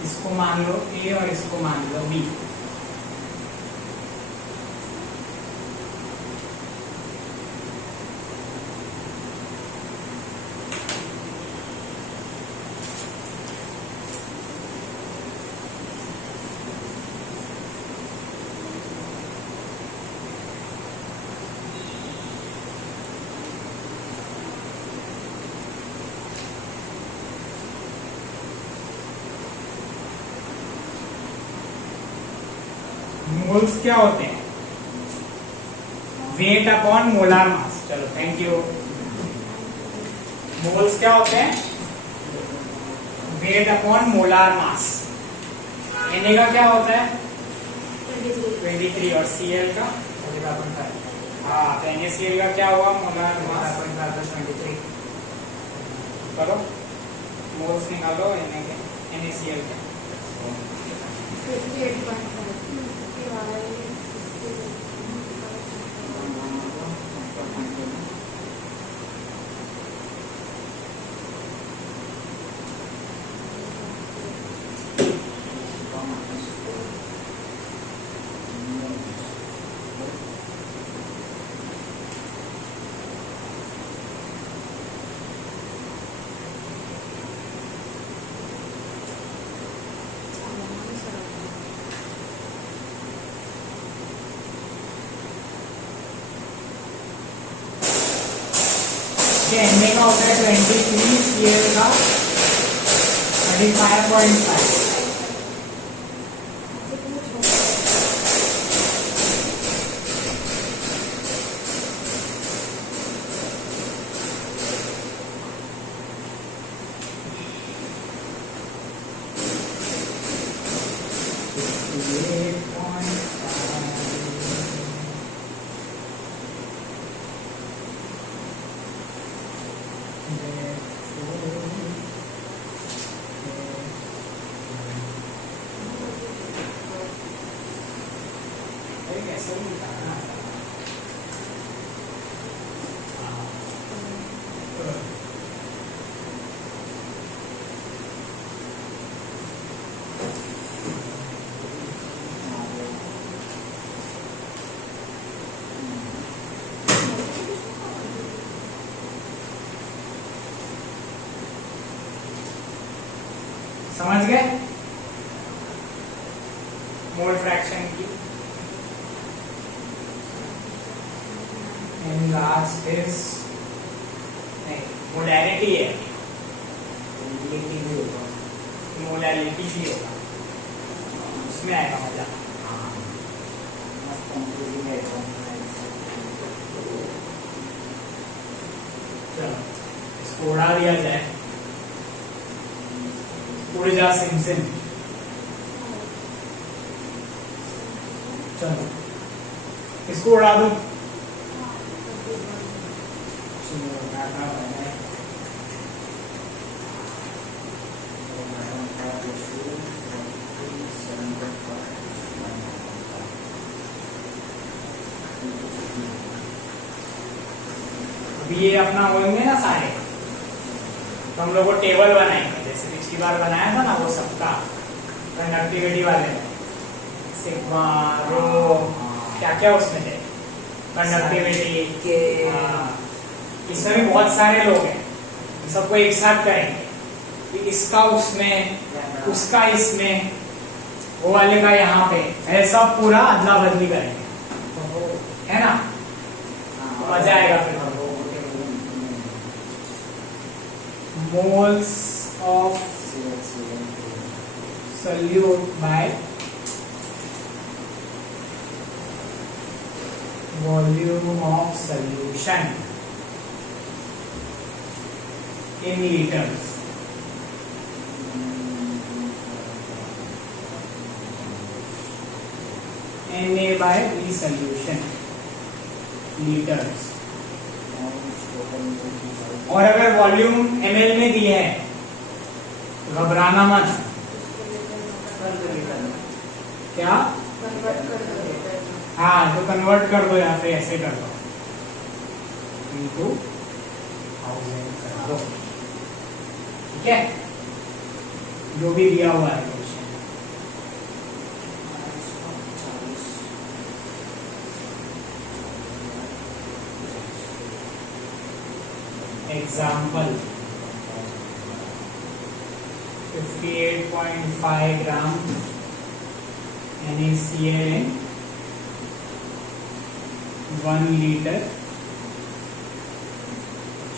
इसको मान लो ए और इसको मान लो बी। मोल्स क्या होते हैं? Weight upon molar mass. चलो थैंक यू। मोल्स क्या होते हैं? Weight upon molar mass. Na का क्या होता है? 23 और Cl का 45.5। हाँ, तो NaCl का क्या हुआ? Molar mass 23। करो, मोल्स निकालो NaCl का। 58.5। Na का होता है 23, Cl का 35.5। समझ गए मोल फ्रैक्शन की। एंड लास्ट इज मोलैरिटी है, मोलैरिटी भी होगा, उसमें आएगा मजा। चलो इसको उड़ा दिया जाए, उड़ जा सिमसिम। चलो इसको उड़ा दो। अभी ये अपना होंगे ना सारे, तो हम लोग को टेबल बनाएंगे जैसे पिछली बार बनाया था ना वो सबका कंडक्टिविटी वाले में, सिग्मा रो क्या क्या उसमें थे, कंडक्टिविटी के इसमें भी बहुत सारे लोग हैं, सबको एक साथ करेंगे कि इसका उसमें, उसका इसमें, वो वाले का यहाँ पे, ऐसा पूरा अदला बदली करेंगे, है ना, मजा आएगा फिर। Moles of solute by volume of solution in liters. Na by the solution liters. और अगर वॉल्यूम ml में दिया है घबराना मत, क्या कन्वर्ट कर दो। हाँ तो कन्वर्ट कर दो या फिर ऐसे कर दो इनटू 1000 कर दो, ठीक है, जो भी दिया हुआ है question. Example 58.5 gram NaCl in 1 liter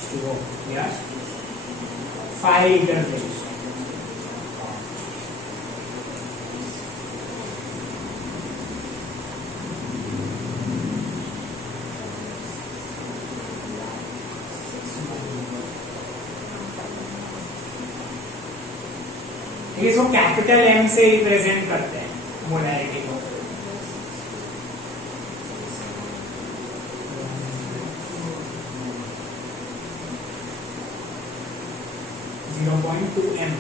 H2O, yeah, 5 liter fish. इसको कैपिटल M से रिप्रेजेंट करते हैं मोलैरिटी को। .2 M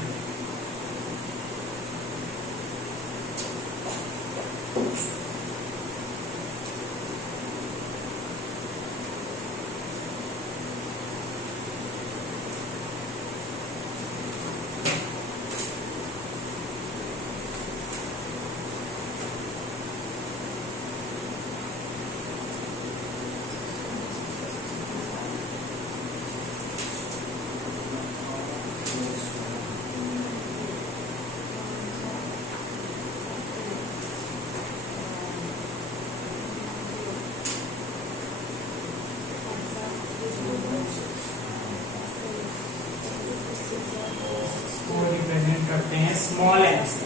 रिप्रेजेंट करते हैं स्मॉल m से।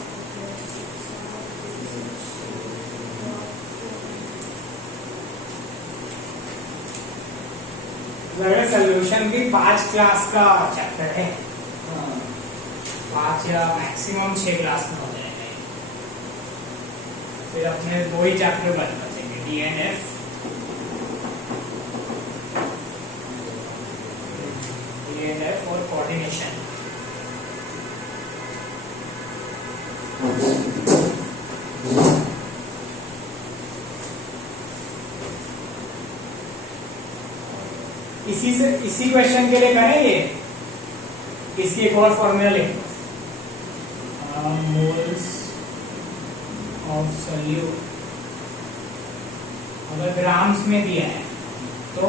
सोल्यूशन भी 5 क्लास का चैप्टर है, 5 या मैक्सिमम 6 क्लास में हो जाएगा। फिर अपने 2 ही चैप्टर बचेंगे, DNF और कोऑर्डिनेशन। इसी क्वेश्चन के लिए करेंगे, इसकी एक और फॉर्मूला लिखें, मोल्स ऑफ सोल्यूट अगर ग्राम्स में दिया है तो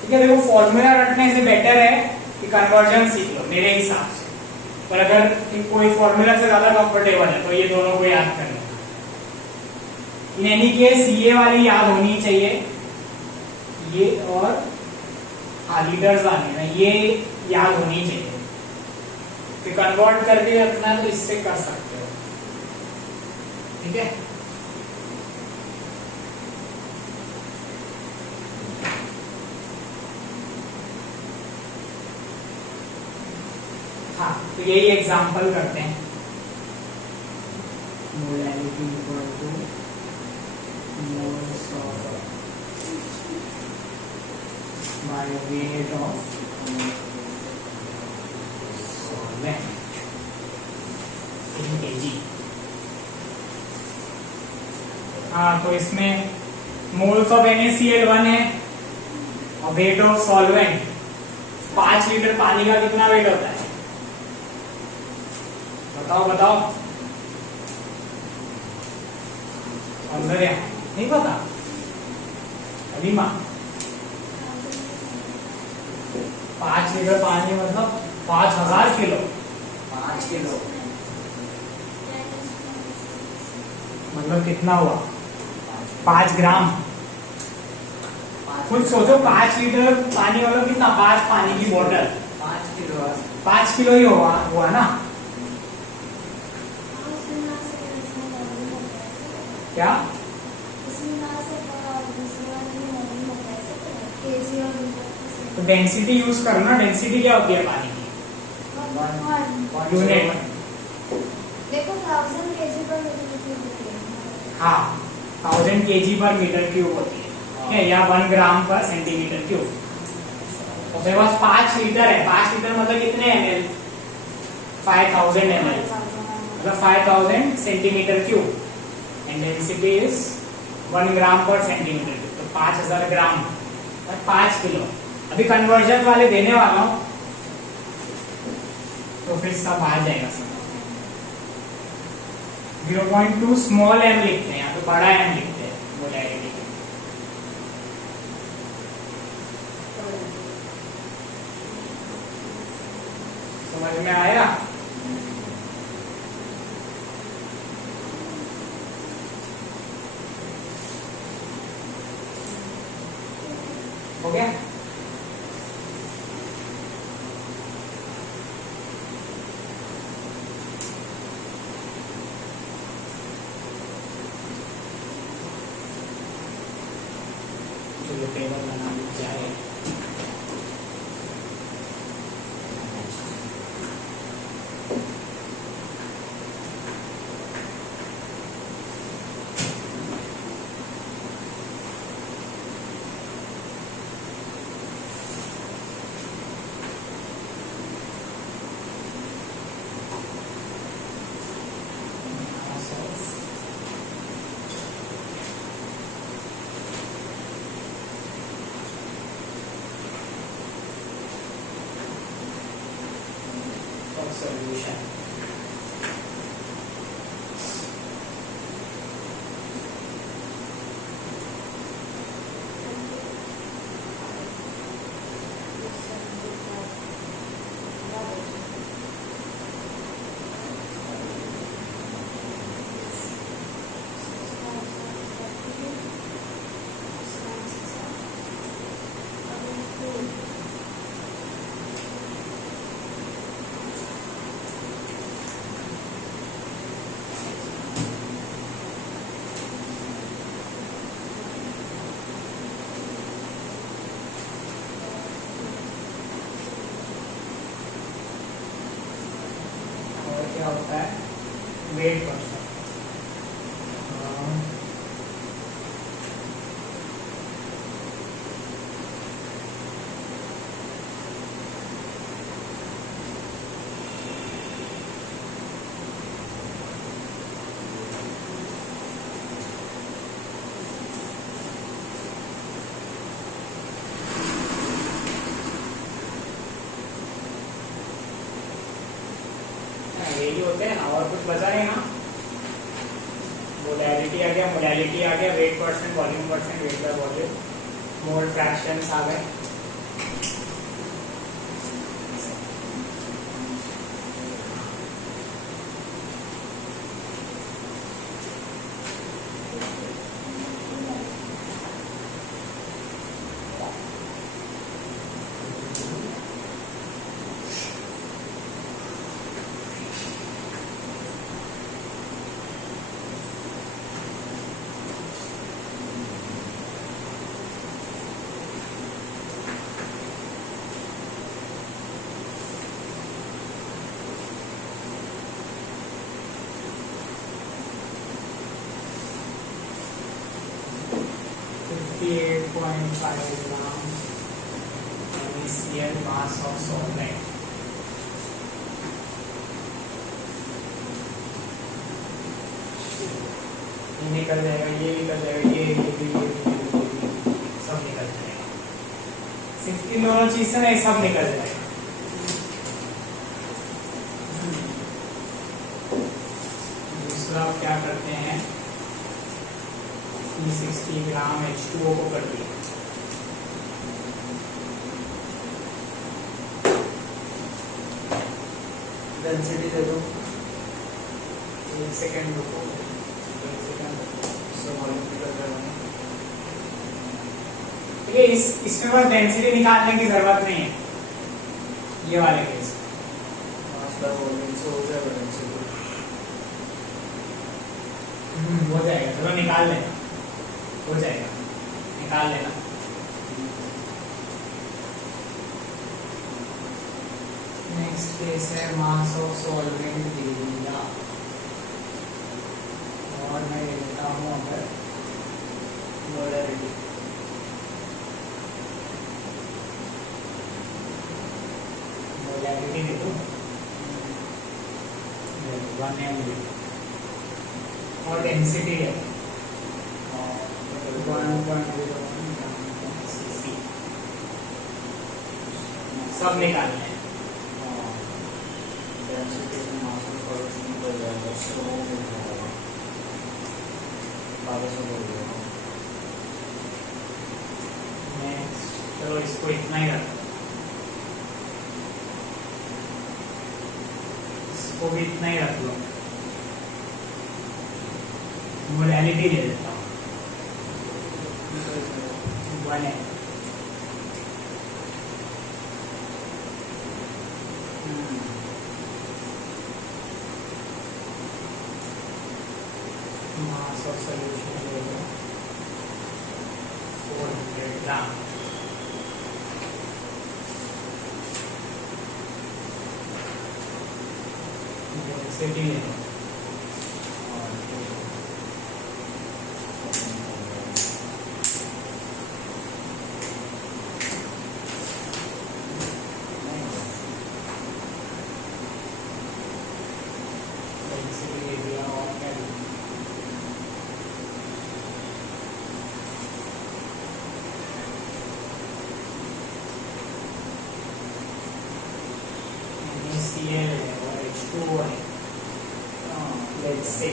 ठीक है। देखो फॉर्मूला रटने से बेटर है कि कन्वर्जन सीख लो मेरे हिसाब से, पर अगर कोई फॉर्मूला से ज्यादा कंफर्टेबल है तो ये दोनों को याद कर लेना। इन एनी केस ये वाली याद होनी चाहिए, ये और लीडर्स आने ना ये याद होनी चाहिए, फिर कन्वर्ट करके रखना तो इससे कर सकते हो, ठीक है। हाँ तो यही एग्जांपल करते हैं। Molarity equal to moles of by weight of solvent in kg। हाँ, तो इसमें मोल्स ऑफ NaCl1 है और वेट ऑफ सॉल्वेंट 5 लीटर पानी का कितना वेट होता है? बताओ बताओ। अंदर है, नहीं पता? अलीमा 5 लीटर पानी मतलब 5000 किलो। 5 किलो मतलब कितना हुआ? 5 ग्राम। खुद सोचो, 5 लीटर पानी मतलब कितना? 5 पानी की बोतल, 5 किलो 5 किलो ही हुआ ना? क्या? तो डेंसिटी यूज करो ना। डेंसिटी क्या होती है पानी की? यूनिट। देखो 1000 kg पर मीटर क्यूब होती है। हाँ, 1000 kg पर मीटर क्यूब होती है, ठीक है, या 1 ग्राम पर सेंटीमीटर क्यूब। तो मेरे पास 5 लीटर है। 5 लीटर मतलब कितने ml? 5000 ml, मतलब 5000 centimetre cube, and density is 1 ग्राम पर सेंटीमीटर क्यूब, तो 5000 ग्राम 5 किलो। अभी कन्वर्जन वाले देने वाला हूं, तो फिर सब आ जाएगा सब। 0.2 स्मॉल m लिखते हैं, यहाँ तो बड़ा m लिखते हैं मोलैरिटी। समझ में आया? हो गया? तो टेबल बना जाए। Solution. क्या होता है? Wait percent. यही होते हैं ना, और कुछ बचा नहीं ना? मोलैरिटी आ गया, मोलैलिटी आ गया, weight percent, volume percent, weight by volume, mole fractions आ गए। $58.5 grams NaCl mass of solvent. ये निकल जाएगा, ये निकल जाएगा, ये भी सब निकल जाएगा। सिर्फ इन दोनों चीज से ना ये सब निकल जाएगा। दूसरा क्या करते हैं, 360 ग्राम H2O को कर दिया। डेंसिटी दे दो। एक सेकेंड रुको, एक सेकेंड रुको। इससे वॉल्यूम निकल जाएगा। ठीक है, इसमें बस डेंसिटी निकालने की जरूरत नहीं है, ये वाले केस। वॉल्यूम से हो जाएगा डेंसिटी। हो जाएगा, चलो निकाल लेना, हो जाएगा, निकाल लेना। नेक्स्ट केस है मास ऑफ सॉल्वेंट दिया, और मैं लेता हूँ अगर मोलरिटी। मोलरिटी देखो 1 ml और डेंसिटी है 1.01 cc। सब निकालने हैं। डेंसिटी से मास ऑफ सॉल्यूशन निकल जाएगा, उससे वो मिल जाएगा 1200 हो जाएगा। नेक्स्ट, चलो इसको इतना ही रखो, इसको भी इतना ही रख लो। मोलैलिटी ले लेता हूँ 1 है। मास ऑफ सॉल्यूशन ले लो 400 ग्राम। डेंसिटी ले लो NaCl और H2O है। Let's say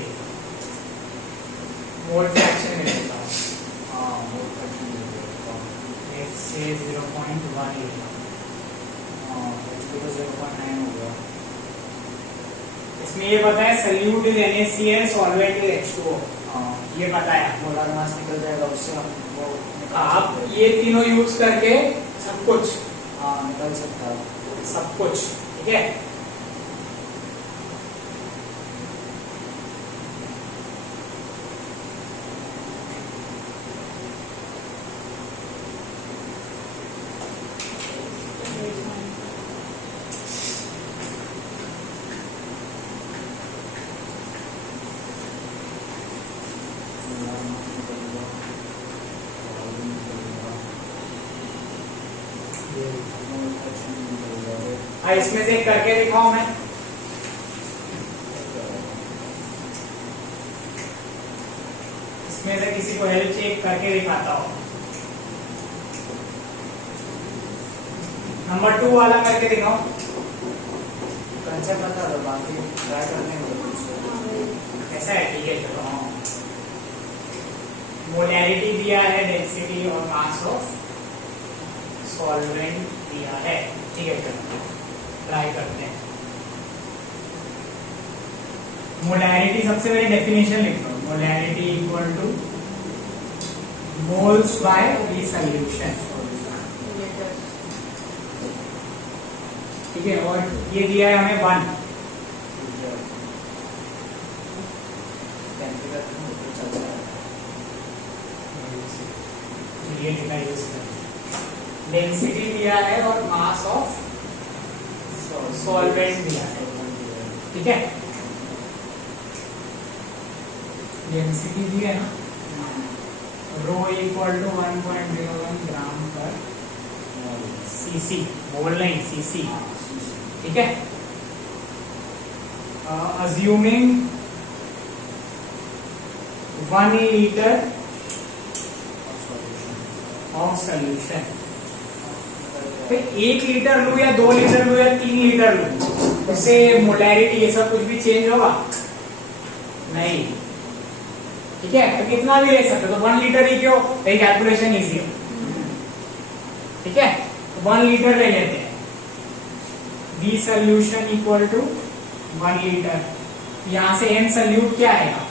मोल फ्रैक्शन ले लेता हूँ, let's say 0.1 लेता हूँ। H2 तो 0.9 हो गया। इसमें ये पता है solute is NaCl, solvent is H2O, ये पता है। मोलर मास निकल जाएगा, उससे हम वो निकाल आप सकते हैं। ये तीनों यूज करके सब कुछ हाँ निकल सकता है। सब कुछ ठीक है। हाँ, इसमें से एक करके दिखाऊं मैं। इसमें से किसी को हेल्प चाहिए, करके दिखाता हूँ। नंबर 2 वाला करके दिखाऊं। कंसेप्ट बता दो, बाकी ट्राई करने में ऐसा है, ठीक है चलो। हाँ, मोलैरिटी दिया है, डेंसिटी और मास ऑफ सॉल्वेंट दिया है, ठीक है चलो ट्राई करते हैं। मोलैरिटी सबसे पहले डेफिनेशन लिख लो, molarity equal to moles by the solution, ठीक है। और ये दिया है हमें 1, ये लिखा है इसमें। डेंसिटी दिया है और मास ऑफ सॉल्वेंट दिया है, ठीक है। डेंसिटी दी है ना, रो इक्वल टू 1.01 ग्राम पर cl, सीसी, मोल नहीं सीसी, ठीक है। अज्यूमिंग 1 लीटर ऑफ सोल्यूशन, तो 1 लीटर लूं या 2 लीटर लूं या 3 लीटर लूं, उससे मोलैरिटी ये सब कुछ भी चेंज होगा नहीं, ठीक है। तो कितना भी ले सकते, तो 1 लीटर ही क्यों, कैलकुलेशन इजी हो, ठीक है। तो 1 लीटर ले लेते हैं, B solution equal to 1 litre, यहां से एन सोल्यूट क्या आएगा,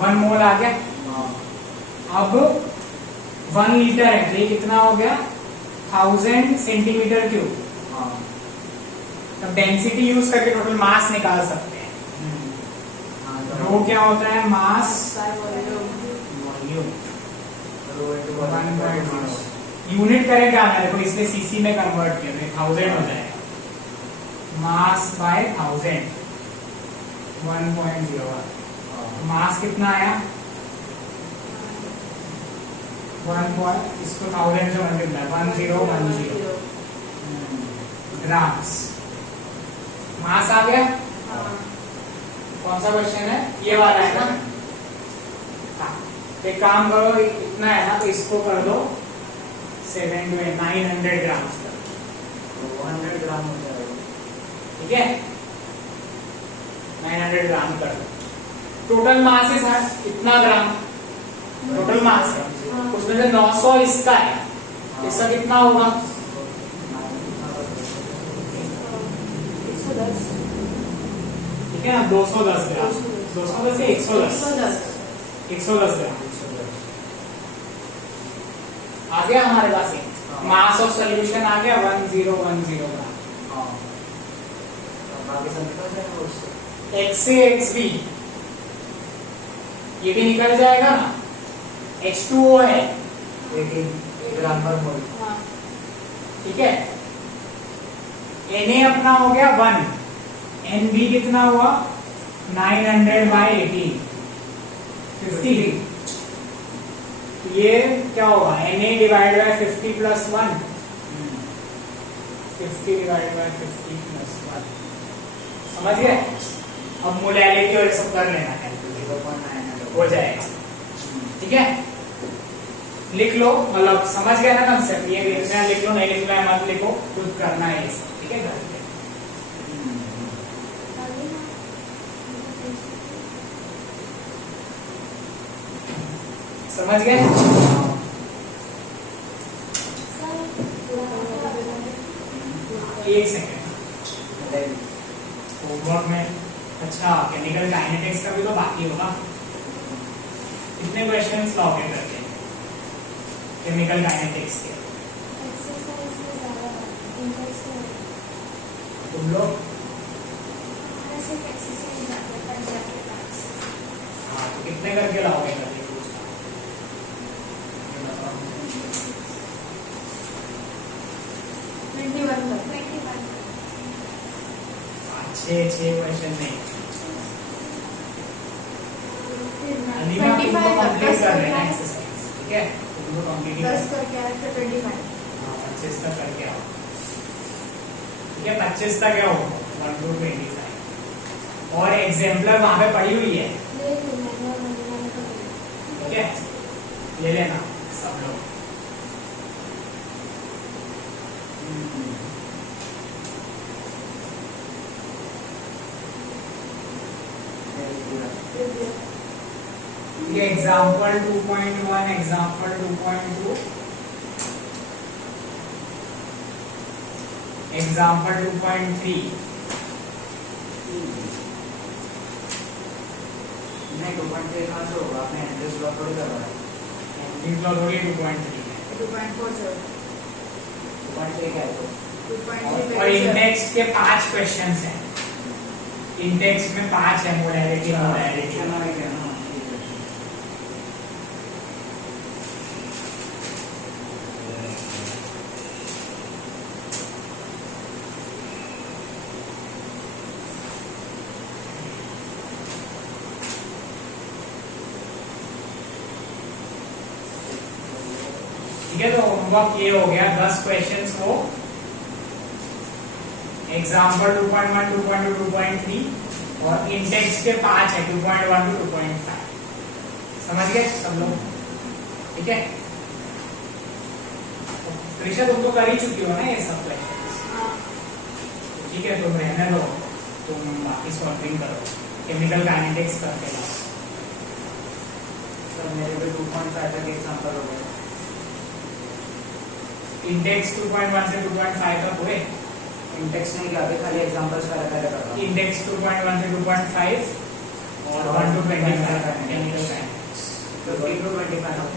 1 मोल आ गया। अब 1 लीटर है तो ये कितना हो गया, 1000 सेंटीमीटर क्यूब। तब डेंसिटी यूज करके टोटल मास निकाल सकते हैं। रो क्या होता है, मास वॉल्यूम, यूनिट करेंगे आना देखो, इसलिए सीसी में कन्वर्ट किया तो 1000 हो जाएगा, मास बाय 1000 1.01, मास कितना आया 1. इसको 1000 से मल्टीप्लाई 1010 ग्राम्स, मास आ गया। कौन सा क्वेश्चन है, ये वाला है ना। हाँ, एक काम करो, इतना है ना तो इसको कर दो 900 ग्राम्स का, 100 ग्राम हो जाएगा, ठीक है। 900 ग्राम कर दो, टोटल मास है सर कितना ग्राम, टोटल मास है, उसमें से 900 इसका है, इसका कितना होगा 110, ठीक है ना, 210 ग्राम, 210 से 110 ग्राम आ गया हमारे पास। मास ऑफ सोल्यूशन आ गया 1010 ग्राम। बाकी सब निकल जाएगा उससे, x से x भी, ये भी निकल जाएगा ना, H2O है 1 ग्राम पर मोल, ठीक है। Na अपना हो गया 1, Nb कितना हुआ 900/18 50, तो ये क्या होगा Na divide by 50 plus 1, 50 divide by 50 plus 1, समझ गए। अब मोलैरिटी और सब कर लेना है, 0.9 हो जाएगा, ठीक है। लिख लो, मतलब समझ गया ना कंसेप्ट, ये लिखना लिख लो, नहीं लिखना है मत लिखो, खुद करना है ये सब, ठीक है घर पे। समझ गए, एक सेकेंड होमवर्क में, अच्छा केमिकल काइनेटिक्स का भी तो बाकी होगा, कितने क्वेश्चंस लॉगे करके केमिकल काइनेटिक्स के, तुम लोग हाँ तो कितने करके लाओगे करके, छह क्वेश्चन नहीं, कंप्लीट कर लेना एक्सरसाइज, ठीक है, तुमको कंप्लीट 10 करके आए फिर 25, 25 तक करके आओ, ठीक है। 25 तक आओ 1 to 25, और एग्जाम्पलर वहां पे पड़ी हुई है, ठीक है, ले लेना सब लोग। ये एग्जाम्पल 2.1, एग्जाम्पल 2.2, एग्जाम्पल 2.3, नहीं 2.3 कहाँ से होगा, आपने एंट्रीज लॉ थोड़ी करवाया है, एंट्रीज लॉ थोड़ी 2.3 है, 2.3 क्या है तो, 2.3 और इंडेक्स के 5 क्वेश्चंस हैं, इंडेक्स में 5 है, मोलैरिटी मोलैरिटी। होमवर्क ये हो गया 10 क्वेश्चंस को एग्जाम्पल 2.1, 2.2, 2.3 और इंडेक्स के 5 है 2.1 to 2.5। समझ गए सब लोग? ठीक है, प्रीशा तुम तो कर ही चुकी हो ना ये सब क्वेश्चंस। हाँ। ठीक है, तुम रहने दो, तुम बाकी सॉल्विंग करो, केमिकल काइनेटिक्स करके लाओ। सर मेरे पे 2.5 तक एग्जांपल हो गए। इंडेक्स 2.1 से 2.5 तक हुए। इंडेक्स नहीं किया, अभी खाली एग्जांपल्स पहले पहले कर रहा हूँ। इंडेक्स 2.1 से 2.5 और 1 to 25 केमिकल काइनेटिक्स। 15 to 25